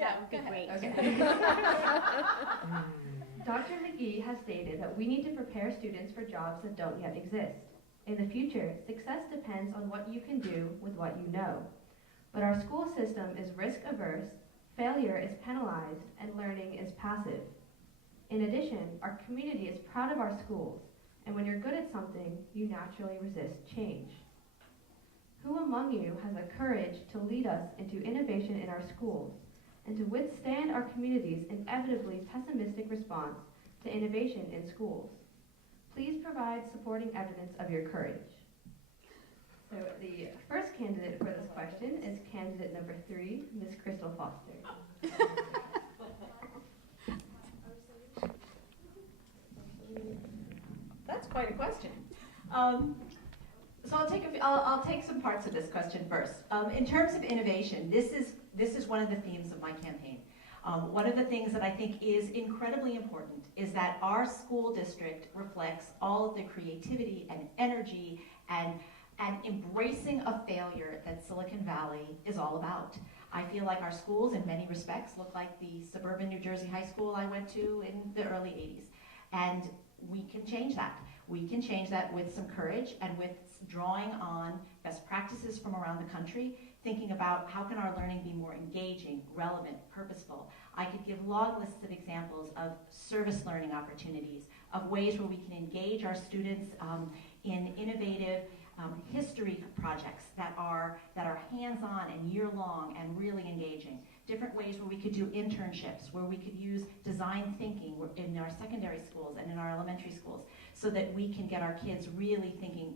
That would be great. Okay. Dr. McGee has stated that we need to prepare students for jobs that don't yet exist. In the future, success depends on what you can do with what you know. But our school system is risk-averse, failure is penalized, and learning is passive. In addition, our community is proud of our schools, and when you're good at something, you naturally resist change. Who among you has the courage to lead us into innovation in our schools and to withstand our community's inevitably pessimistic response to innovation in schools? Please provide supporting evidence of your courage. So the first candidate for this question is candidate number 3, Ms. Crystal Foster. That's quite a question. So I'll take some parts of this question first. In terms of innovation, this is one of the themes of my campaign. One of the things that I think is incredibly important is that our school district reflects all of the creativity and energy and embracing of failure that Silicon Valley is all about. I feel like our schools in many respects look like the suburban New Jersey high school I went to in the early 80s. And we can change that. We can change that with some courage and with drawing on best practices from around the country, thinking about how can our learning be more engaging, relevant, purposeful. I could give long lists of examples of service learning opportunities, of ways where we can engage our students in innovative history projects that are hands-on and year-long and really engaging. Different ways where we could do internships, where we could use design thinking in our secondary schools and in our elementary schools so that we can get our kids really thinking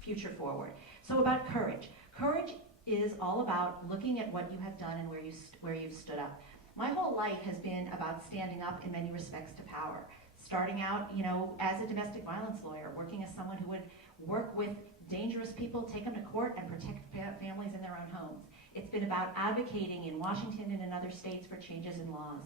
future forward. So about courage. Courage is all about looking at what you have done and where you've stood up. My whole life has been about standing up in many respects to power. Starting out, as a domestic violence lawyer, working as someone who would work with dangerous people, take them to court, and protect families in their own homes. It's been about advocating in Washington and in other states for changes in laws.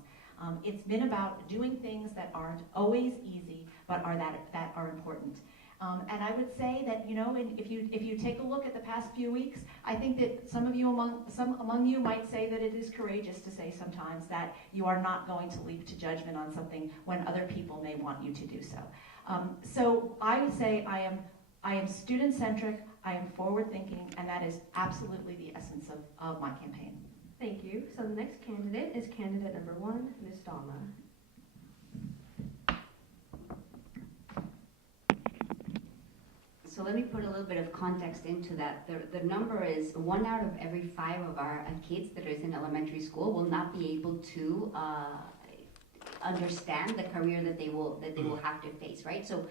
It's been about doing things that aren't always easy, but that are important. And I would say that, if you take a look at the past few weeks, I think that some among you might say that it is courageous to say sometimes that you are not going to leap to judgment on something when other people may want you to do so. So I would say I am student-centric, I am forward-thinking, and that is absolutely the essence of my campaign. Thank you. So the next candidate is candidate number 1, Ms. Dama. So let me put a little bit of context into that. The number is 1 out of every 5 of our kids that is in elementary school will not be able to understand the career that they will have to face, right? So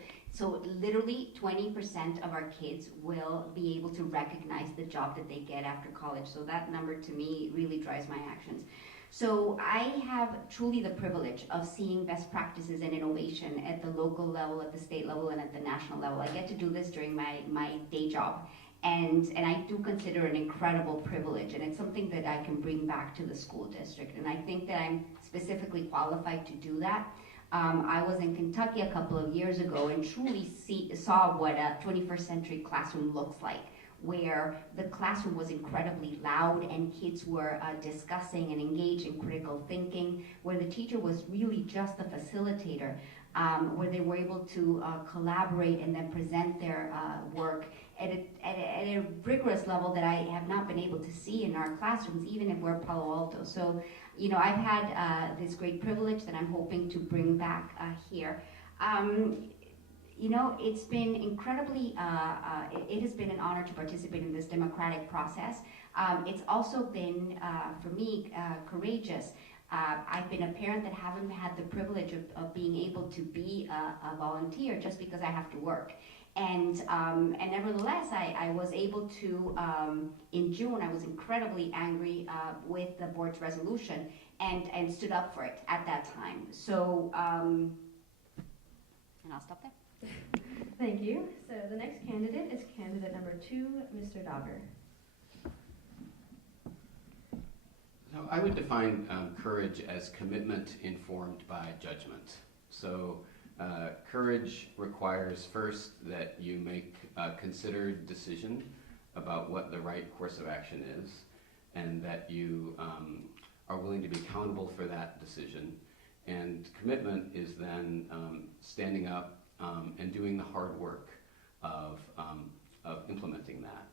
literally 20% of our kids will be able to recognize the job that they get after college. So that number to me really drives my actions. So I have truly the privilege of seeing best practices and innovation at the local level, at the state level, and at the national level. I get to do this during my day job. And I do consider it an incredible privilege, and it's something that I can bring back to the school district. And I think that I'm specifically qualified to do that. I was in Kentucky a couple of years ago and truly saw what a 21st century classroom looks like, where the classroom was incredibly loud and kids were discussing and engaged in critical thinking, where the teacher was really just a facilitator, where they were able to collaborate and then present their work at a rigorous level that I have not been able to see in our classrooms, even if we're Palo Alto. So, I've had this great privilege that I'm hoping to bring back here. It's been incredibly, it has been an honor to participate in this democratic process. It's also been, for me, courageous. I've been a parent that haven't had the privilege of being able to be a volunteer just because I have to work. And nevertheless, I was able to, in June, I was incredibly angry with the board's resolution and stood up for it at that time. So, and I'll stop there. Thank you. So the next candidate is candidate number 2, Mr. Dauber. So I would define courage as commitment informed by judgment. So courage requires first that you make a considered decision about what the right course of action is, and that you are willing to be accountable for that decision. And commitment is then standing up and doing the hard work of implementing that.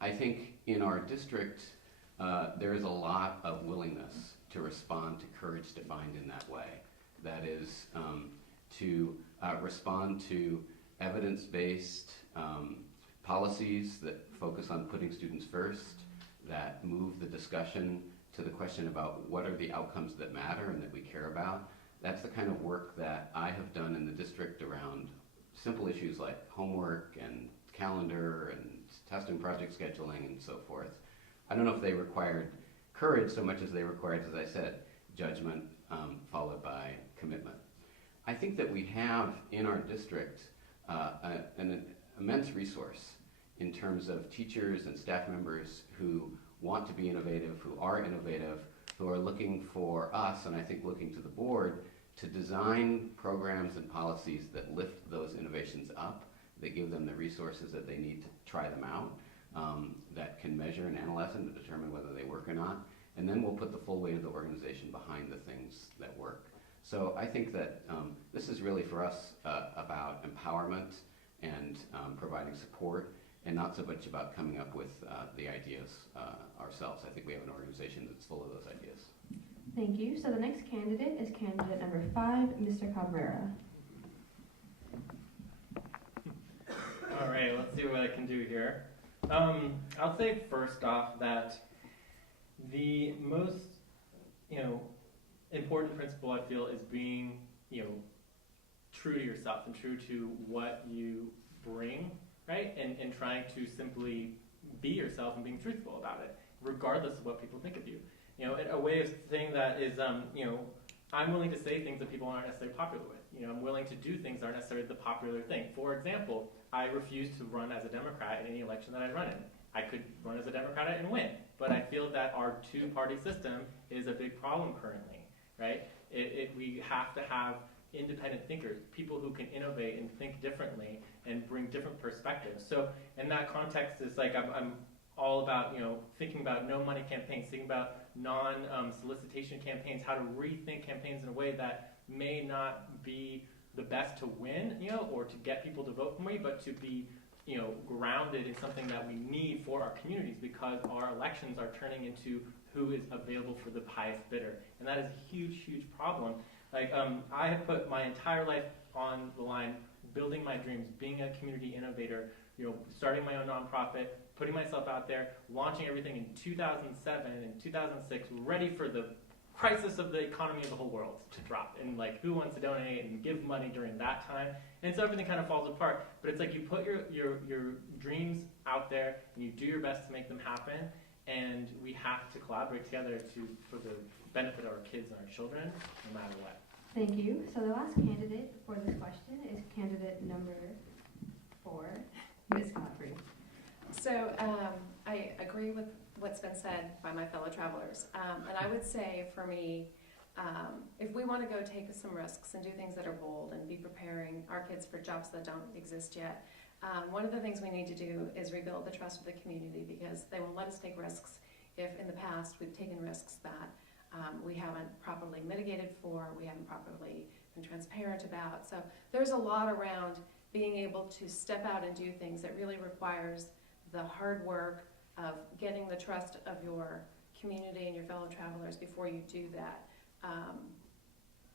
I think in our district, there is a lot of willingness to respond to courage defined in that way. That is, to respond to evidence-based policies that focus on putting students first, that move the discussion to the question about what are the outcomes that matter and that we care about. That's the kind of work that I have done in the district around simple issues like homework and calendar and test and project scheduling and so forth. I don't know if they required courage so much as they required, as I said, judgment followed by commitment. I think that we have in our district an immense resource in terms of teachers and staff members who want to be innovative, who are innovative, who are looking for us, and I think looking to the board, to design programs and policies that lift those innovations up, that give them the resources that they need to try them out, that can measure and analyze them to determine whether they work or not, and then we'll put the full weight of the organization behind the things that work. So I think that this is really for us about empowerment and providing support, and not so much about coming up with the ideas ourselves. I think we have an organization that's full of those ideas. Thank you. So the next candidate is candidate number 5, Mr. Cabrera. All right, let's see what I can do here. I'll say first off that the most, important principle I feel is being, true to yourself and true to what you bring, right? And trying to simply be yourself and being truthful about it, regardless of what people think of you. A way of saying that is, I'm willing to say things that people aren't necessarily popular with. I'm willing to do things that aren't necessarily the popular thing. For example, I refuse to run as a Democrat in any election that I run in. I could run as a Democrat and win, but I feel that our two-party system is a big problem currently, right? We have to have independent thinkers, people who can innovate and think differently and bring different perspectives. So in that context, it's like I'm all about, thinking about no money campaigns, thinking about non-solicitation campaigns, how to rethink campaigns in a way that may not be the best to win, or to get people to vote for me, but to be, grounded in something that we need for our communities, because our elections are turning into who is available for the highest bidder. And that is a huge, huge problem. Like, I have put my entire life on the line, building my dreams, being a community innovator, starting my own nonprofit, putting myself out there, launching everything in 2007 and 2006, ready for the crisis of the economy of the whole world to drop. And like, who wants to donate and give money during that time? And so everything kind of falls apart. But it's like you put your dreams out there and you do your best to make them happen. And we have to collaborate together for the benefit of our kids and our children, no matter what. Thank you. So the last candidate for this question is candidate number 4, Ms. Godfrey. So I agree with what's been said by my fellow travelers. And I would say for me, if we want to go take some risks and do things that are bold and be preparing our kids for jobs that don't exist yet, one of the things we need to do is rebuild the trust of the community, because they won't let us take risks if in the past we've taken risks that we haven't properly mitigated for, we haven't properly been transparent about. So there's a lot around being able to step out and do things that really requires the hard work of getting the trust of your community and your fellow travelers before you do that.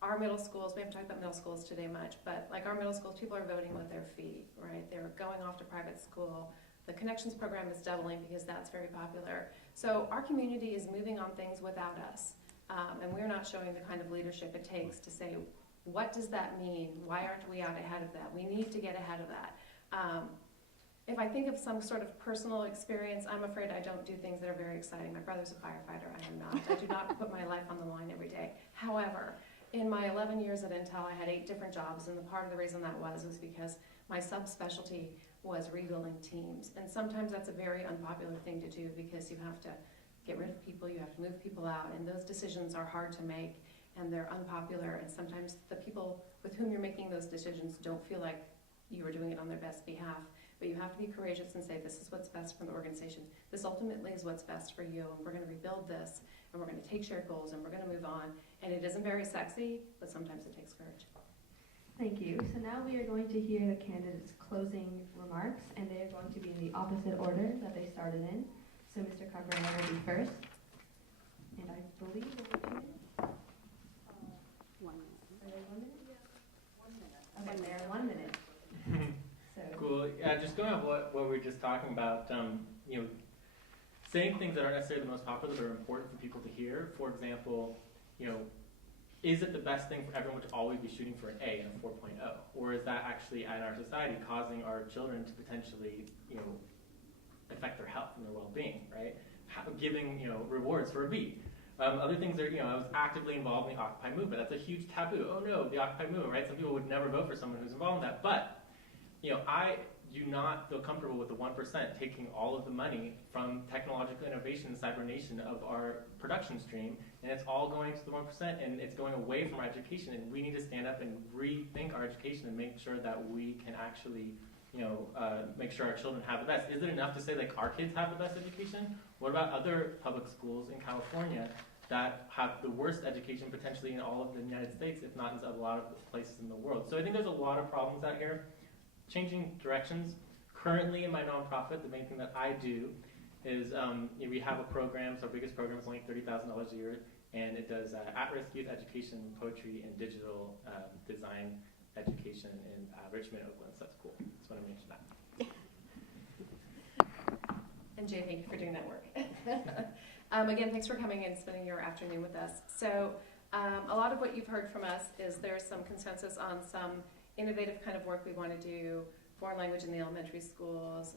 Our middle schools, we haven't talked about middle schools today much, but like our middle schools, people are voting with their feet, right? They're going off to private school. The Connections program is doubling because that's very popular. So our community is moving on things without us. And we're not showing the kind of leadership it takes to say, what does that mean? Why aren't we out ahead of that? We need to get ahead of that. If I think of some sort of personal experience, I'm afraid I don't do things that are very exciting. My brother's a firefighter, I am not. I do not put my life on the line every day. However, in my 11 years at Intel, I had 8 different jobs, and the part of the reason that was because my subspecialty was rebuilding teams. And sometimes that's a very unpopular thing to do, because you have to get rid of people, you have to move people out, and those decisions are hard to make, and they're unpopular, and sometimes the people with whom you're making those decisions don't feel like you are doing it on their best behalf. But you have to be courageous and say, this is what's best for the organization. This ultimately is what's best for you, and we're going to rebuild this, and we're going to take shared goals, and we're going to move on. And it isn't very sexy, but sometimes it takes courage. Thank you. So now we are going to hear the candidates' closing remarks, and they are going to be in the opposite order that they started in. So Mr. Cabrera will be first, and I believe it's 2 minutes. 1 minute. Are they 1 minute? Yeah, 1 minute. Okay, they are 1 minute. So Cool. Yeah, just going off what we were just talking about, saying things that aren't necessarily the most popular but are important for people to hear. For example, is it the best thing for everyone to always be shooting for an A and a 4.0? Or is that actually in our society causing our children to potentially, affect their health and their well-being, right? Giving, rewards for a B. Other things are, I was actively involved in the Occupy movement. That's a huge taboo. Oh no, the Occupy movement, right? Some people would never vote for someone who's involved in that. But, I do not feel comfortable with the 1% taking all of the money from technological innovation and cybernation of our production stream, and it's all going to the 1%, and it's going away from our education, and we need to stand up and rethink our education and make sure that we can actually make sure our children have the best. Is it enough to say like our kids have the best education? What about other public schools in California that have the worst education potentially in all of the United States, if not in a lot of places in the world? So I think there's a lot of problems out here. Changing directions. Currently in my nonprofit, the main thing that I do is we have a program, so our biggest program is only $30,000 a year, and it does at-risk youth education, poetry, and digital design education in Richmond, Oakland. So that's cool. Just want to mention that. And Jay, thank you for doing that work. Again, thanks for coming and spending your afternoon with us. So a lot of what you've heard from us is there's some consensus on some innovative kind of work we want to do, foreign language in the elementary schools,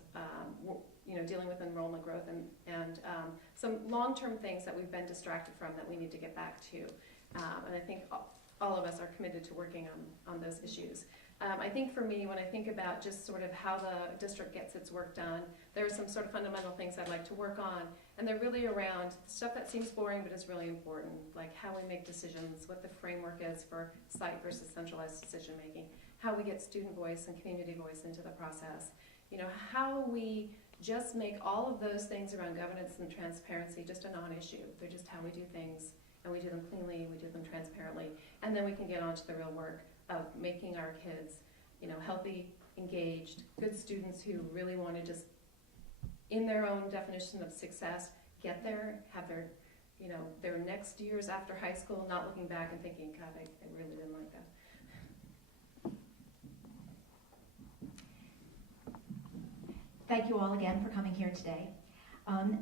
dealing with enrollment growth, and some long-term things that we've been distracted from that we need to get back to. And I think all of us are committed to working on those issues. I think for me, when I think about just sort of how the district gets its work done, there are some sort of fundamental things I'd like to work on. And they're really around stuff that seems boring but is really important, like how we make decisions, what the framework is for site versus centralized decision making, how we get student voice and community voice into the process, how we just make all of those things around governance and transparency just a non-issue. They're just how we do things, and we do them cleanly, we do them transparently, and then we can get on to the real work of making our kids, healthy, engaged, good students who really want to just, in their own definition of success, get there, have their next years after high school, not looking back and thinking, God, I really didn't like that. Thank you all again for coming here today.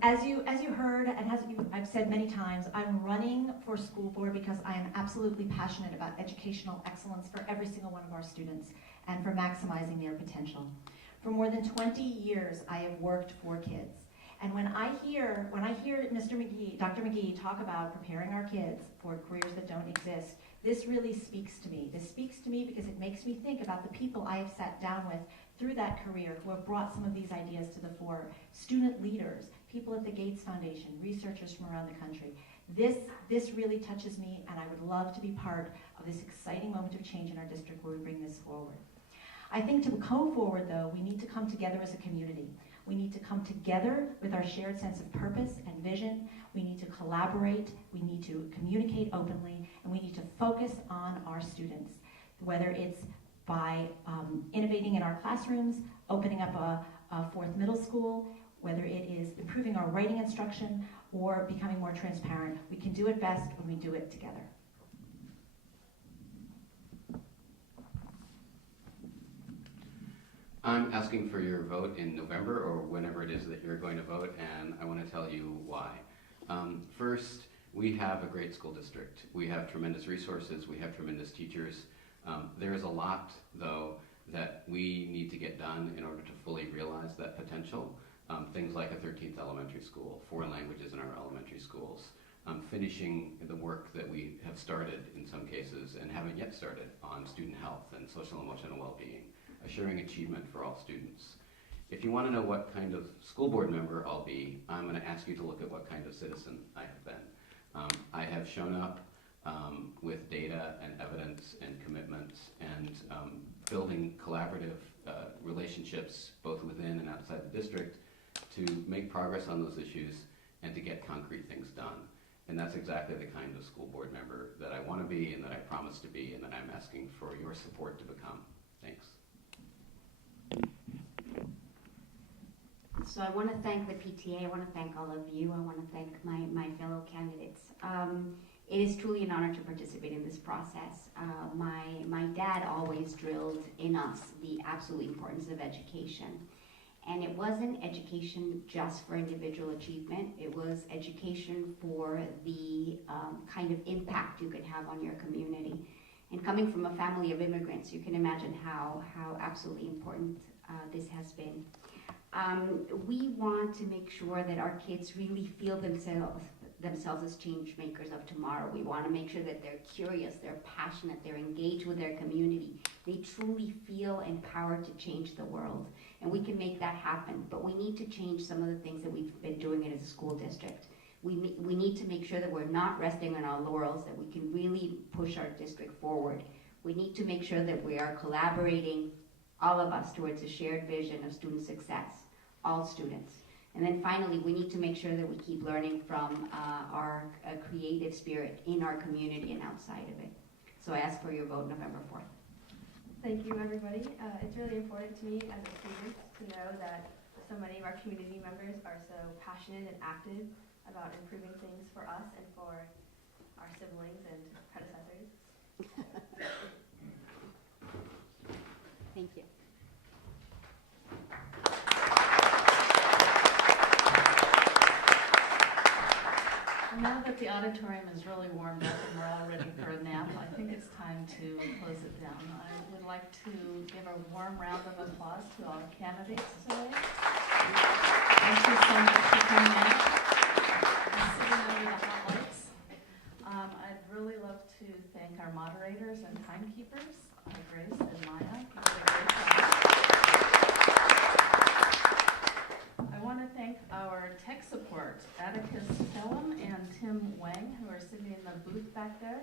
As you heard, and I've said many times, I'm running for school board because I am absolutely passionate about educational excellence for every single one of our students and for maximizing their potential. For more than 20 years, I have worked for kids. And when I hear Dr. McGee talk about preparing our kids for careers that don't exist, this really speaks to me. This speaks to me because it makes me think about the people I have sat down with through that career who have brought some of these ideas to the fore. Student leaders, people at the Gates Foundation, researchers from around the country. This really touches me, and I would love to be part of this exciting moment of change in our district where we bring this forward. I think to go forward, though, we need to come together as a community. We need to come together with our shared sense of purpose and vision. We need to collaborate, we need to communicate openly, and we need to focus on our students, whether it's by innovating in our classrooms, opening up a fourth middle school, whether it is improving our writing instruction or becoming more transparent. We can do it best when we do it together. I'm asking for your vote in November or whenever it is that you're going to vote, and I want to tell you why. First, we have a great school district. We have tremendous resources. We have tremendous teachers. There is a lot, though, that we need to get done in order to fully realize that potential. Things like a 13th elementary school, 4 languages in our elementary schools, finishing the work that we have started in some cases and haven't yet started on student health and social and emotional well-being, assuring achievement for all students. If you want to know what kind of school board member I'll be, I'm going to ask you to look at what kind of citizen I have been. I have shown up with data and evidence and commitments and building collaborative relationships both within and outside the district to make progress on those issues and to get concrete things done. And that's exactly the kind of school board member that I want to be and that I promise to be and that I'm asking for your support to become. Thanks. So I want to thank the PTA, I want to thank all of you, I want to thank my fellow candidates. It is truly an honor to participate in this process. My dad always drilled in us the absolute importance of education. And it wasn't education just for individual achievement, it was education for the kind of impact you could have on your community. And coming from a family of immigrants, you can imagine how absolutely important this has been. We want to make sure that our kids really feel themselves as change makers of tomorrow. We want to make sure that they're curious, they're passionate, they're engaged with their community. They truly feel empowered to change the world. And we can make that happen, but we need to change some of the things that we've been doing as a school district. We need to make sure that we're not resting on our laurels, that we can really push our district forward. We need to make sure that we are collaborating, all of us, towards a shared vision of student success, all students. And then finally, we need to make sure that we keep learning from our creative spirit in our community and outside of it. So I ask for your vote November 4th. Thank you, everybody. It's really important to me as a student to know that so many of our community members are so passionate and active about improving things for us and for our siblings and predecessors. Thank you. Now that the auditorium is really warmed up and we're all ready for a nap, I think it's time to close it down. I would like to give a warm round of applause to all candidates today. Thank you so much for coming out and sitting under the hot lights. I'd really love to thank our moderators and timekeepers, Grace and Maya. You did a great job. I want to thank our tech support, Adam Tim Wang, who are sitting in the booth back there.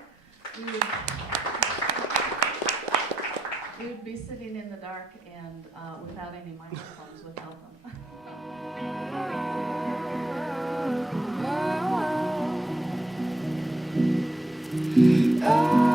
We would be sitting in the dark and without any microphones without them.